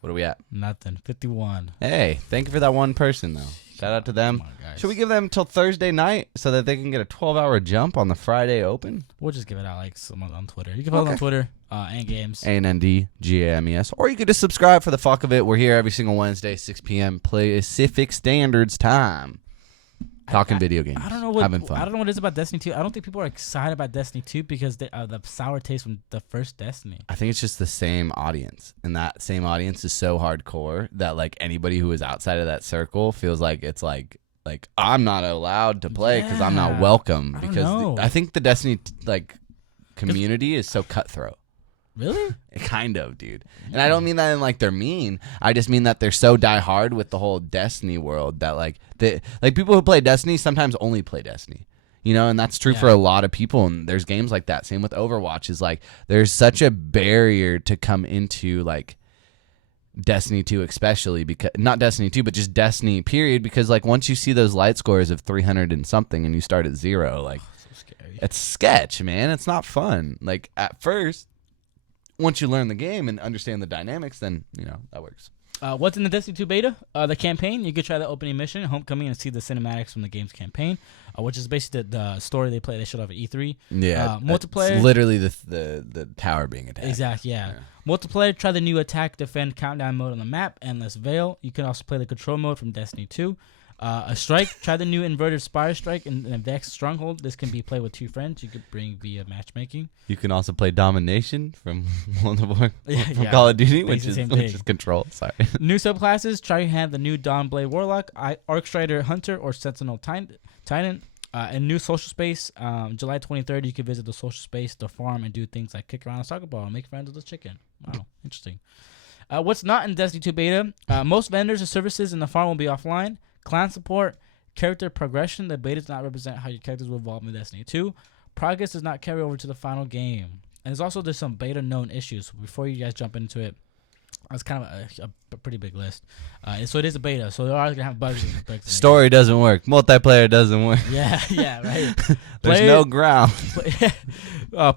What are we at? Nothing. 51. Hey, thank you for that one person though. Shout out to them. Come on, guys. Should we give them till Thursday night so that they can get a 12-hour jump on the Friday open? We'll just give it out like someone on Twitter. You can follow on Twitter and games. ANNDGAMES. Or you could just subscribe for the fuck of it. We're here every single Wednesday, 6 p.m. Pacific Standards Time. Talking video games. I don't know what having fun. I don't know what it is about Destiny 2. I don't think people are excited about Destiny 2 because the sour taste from the first Destiny. I think it's just the same audience, and that same audience is so hardcore that like anybody who is outside of that circle feels like it's like I'm not allowed to play because I'm not welcome. Because I think the Destiny community is so cutthroat. Really? Kind of, dude. And I don't mean that in like they're mean. I just mean that they're so die hard with the whole Destiny world that like people who play Destiny sometimes only play Destiny. You know, and that's true for a lot of people. And there's games like that. Same with Overwatch. Is like there's such a barrier to come into like Destiny 2, especially because not Destiny 2, but just Destiny period. Because like once you see those light scores of 300 and something, and you start at 0, like so scary. It's sketch, man. It's not fun. Like at first. Once you learn the game and understand the dynamics, then, you know, that works. What's in the Destiny 2 beta? The campaign. You could try the opening mission, Homecoming, and see the cinematics from the game's campaign, which is basically the story they showed off at E3. Yeah. Multiplayer. It's literally the tower being attacked. Exactly, yeah. Multiplayer, try the new attack, defend, countdown mode on the map, Endless Veil. You can also play the control mode from Destiny 2. A strike, try the new inverted spire strike in a Vex stronghold. This can be played with 2 friends. You could bring via matchmaking. You can also play domination from Call of Duty, which is control. Sorry. New subclasses, try your hand the new Dawnblade Warlock, Arcstrider Hunter, or Sentinel Titan. And new social space, July 23rd, you can visit the social space, the farm, and do things like kick around a soccer ball and make friends with the chicken. Wow, interesting. What's not in Destiny 2 beta? Most vendors and services in the farm will be offline. Clan support, character progression. The beta does not represent how your characters will evolve in Destiny 2. Progress does not carry over to the final game. And there's some beta known issues. Before you guys jump into it, that's kind of a pretty big list. So it is a beta, so they're always going to have bugs. Story doesn't work. Multiplayer doesn't work. Yeah, right. There's no ground.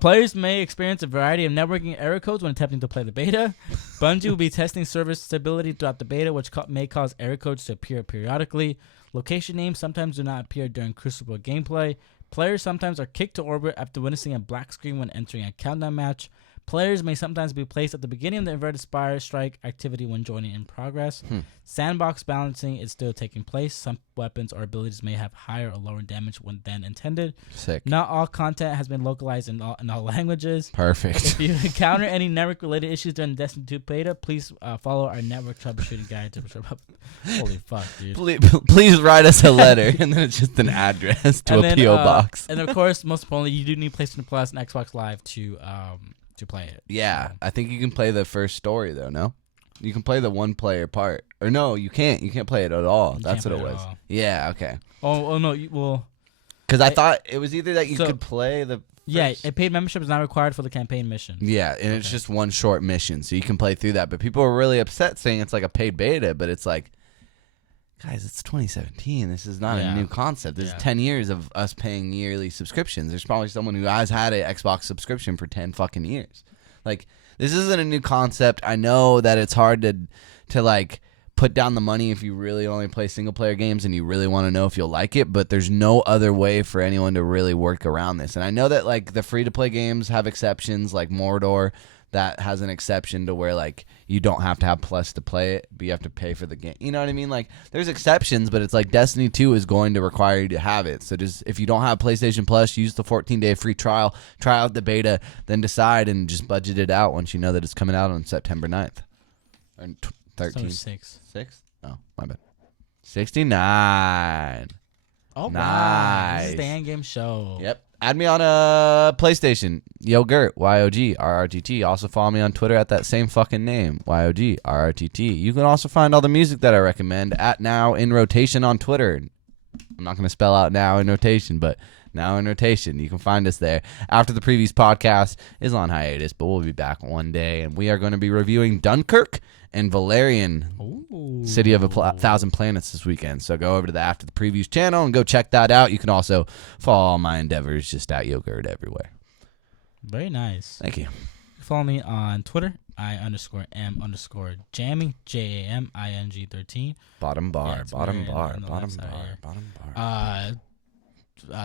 Players may experience a variety of networking error codes when attempting to play the beta. Bungie will be testing service stability throughout the beta, which may cause error codes to appear periodically. Location names sometimes do not appear during Crucible gameplay. Players sometimes are kicked to orbit after witnessing a black screen when entering a countdown match. Players may sometimes be placed at the beginning of the inverted spire strike activity when joining in progress. Sandbox balancing is still taking place. Some weapons or abilities may have higher or lower damage than intended. Sick. Not all content has been localized in all languages. Perfect. If you encounter any network-related issues during the Destiny 2 beta, please follow our network troubleshooting guide to Holy fuck, dude. Please write us a letter, and then it's just an address to a P.O. box. And of course, most importantly, you do need PlayStation Plus and Xbox Live to play it. Yeah, I think you can play the first story though. No, you can play the one player part, or no, you can't. You can't play it at all. That's what it was. Yeah. Okay. Oh no. Because I thought it was either that you could play the. Yeah, a paid membership is not required for the campaign mission. Yeah, and it's just one short mission, so you can play through that. But people are really upset saying it's like a paid beta, but it's like, guys, it's 2017. This is not a new concept. This is 10 years of us paying yearly subscriptions. There's probably someone who has had an Xbox subscription for 10 fucking years. Like, this isn't a new concept. I know that it's hard to like put down the money if you really only play single player games and you really want to know if you'll like it, but there's no other way for anyone to really work around this. And I know that like the free to play games have exceptions, like Mordor that has an exception to where like you don't have to have Plus to play it, but you have to pay for the game. You know what I mean? Like there's exceptions, but it's like Destiny 2 is going to require you to have it. So just if you don't have PlayStation Plus, use the 14-day free trial, try out the beta, then decide and just budget it out once you know that it's coming out on September 9th. Or 13th. 6th? Oh, my bad. 69. Oh, nice. wow. This is the end game show. Yep. Add me on PlayStation. Yogurt, YOGRRTT. Also follow me on Twitter at that same fucking name, YOGRRTT. You can also find all the music that I recommend at Now in Rotation on Twitter. I'm not going to spell out Now in Rotation, but Now in Rotation. You can find us there. After the Previews podcast is on hiatus, but we'll be back one day, and we are going to be reviewing Dunkirk and Valerian, City of a 1,000 Planets this weekend. So go over to the After the Previews channel and go check that out. You can also follow all my endeavors just at Yogurt everywhere. Very nice. Thank you. Follow me on Twitter. I_am_jamming, JAMING13. Bottom bar.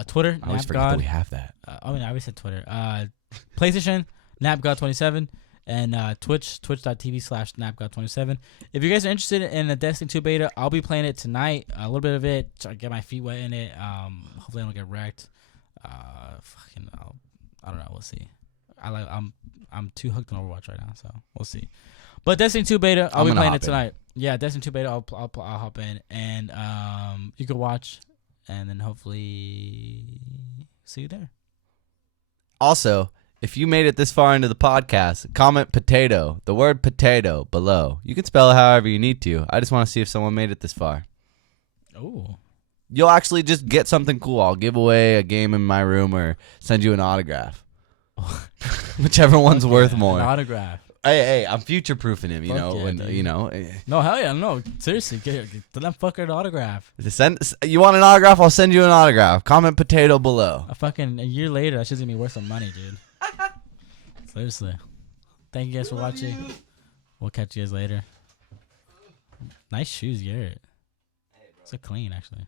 Twitter. I always forget that we have that. I always said Twitter. PlayStation, NapGod27. And twitch.tv/NapGod27. If you guys are interested in the Destiny 2 beta, I'll be playing it tonight. A little bit of it, try to get my feet wet in it. Hopefully I don't get wrecked. I don't know. We'll see. I'm too hooked on Overwatch right now, so we'll see. But Destiny 2 beta, I'll be playing it tonight. Yeah, Destiny 2 beta, I'll hop in, and you can watch, and then hopefully see you there. Also, if you made it this far into the podcast, comment potato, the word potato, below. You can spell it however you need to. I just want to see if someone made it this far. Oh. You'll actually just get something cool. I'll give away a game in my room or send you an autograph. Whichever one's worth more. An autograph. Hey, I'm future-proofing him, you know. No, hell yeah, no. Seriously, get that fucker an autograph. You want an autograph? I'll send you an autograph. Comment potato below. A year later, that shit's going to be worth some money, dude. Seriously. Thank you guys for watching. We'll catch you guys later. Nice shoes, Garrett. So clean, actually.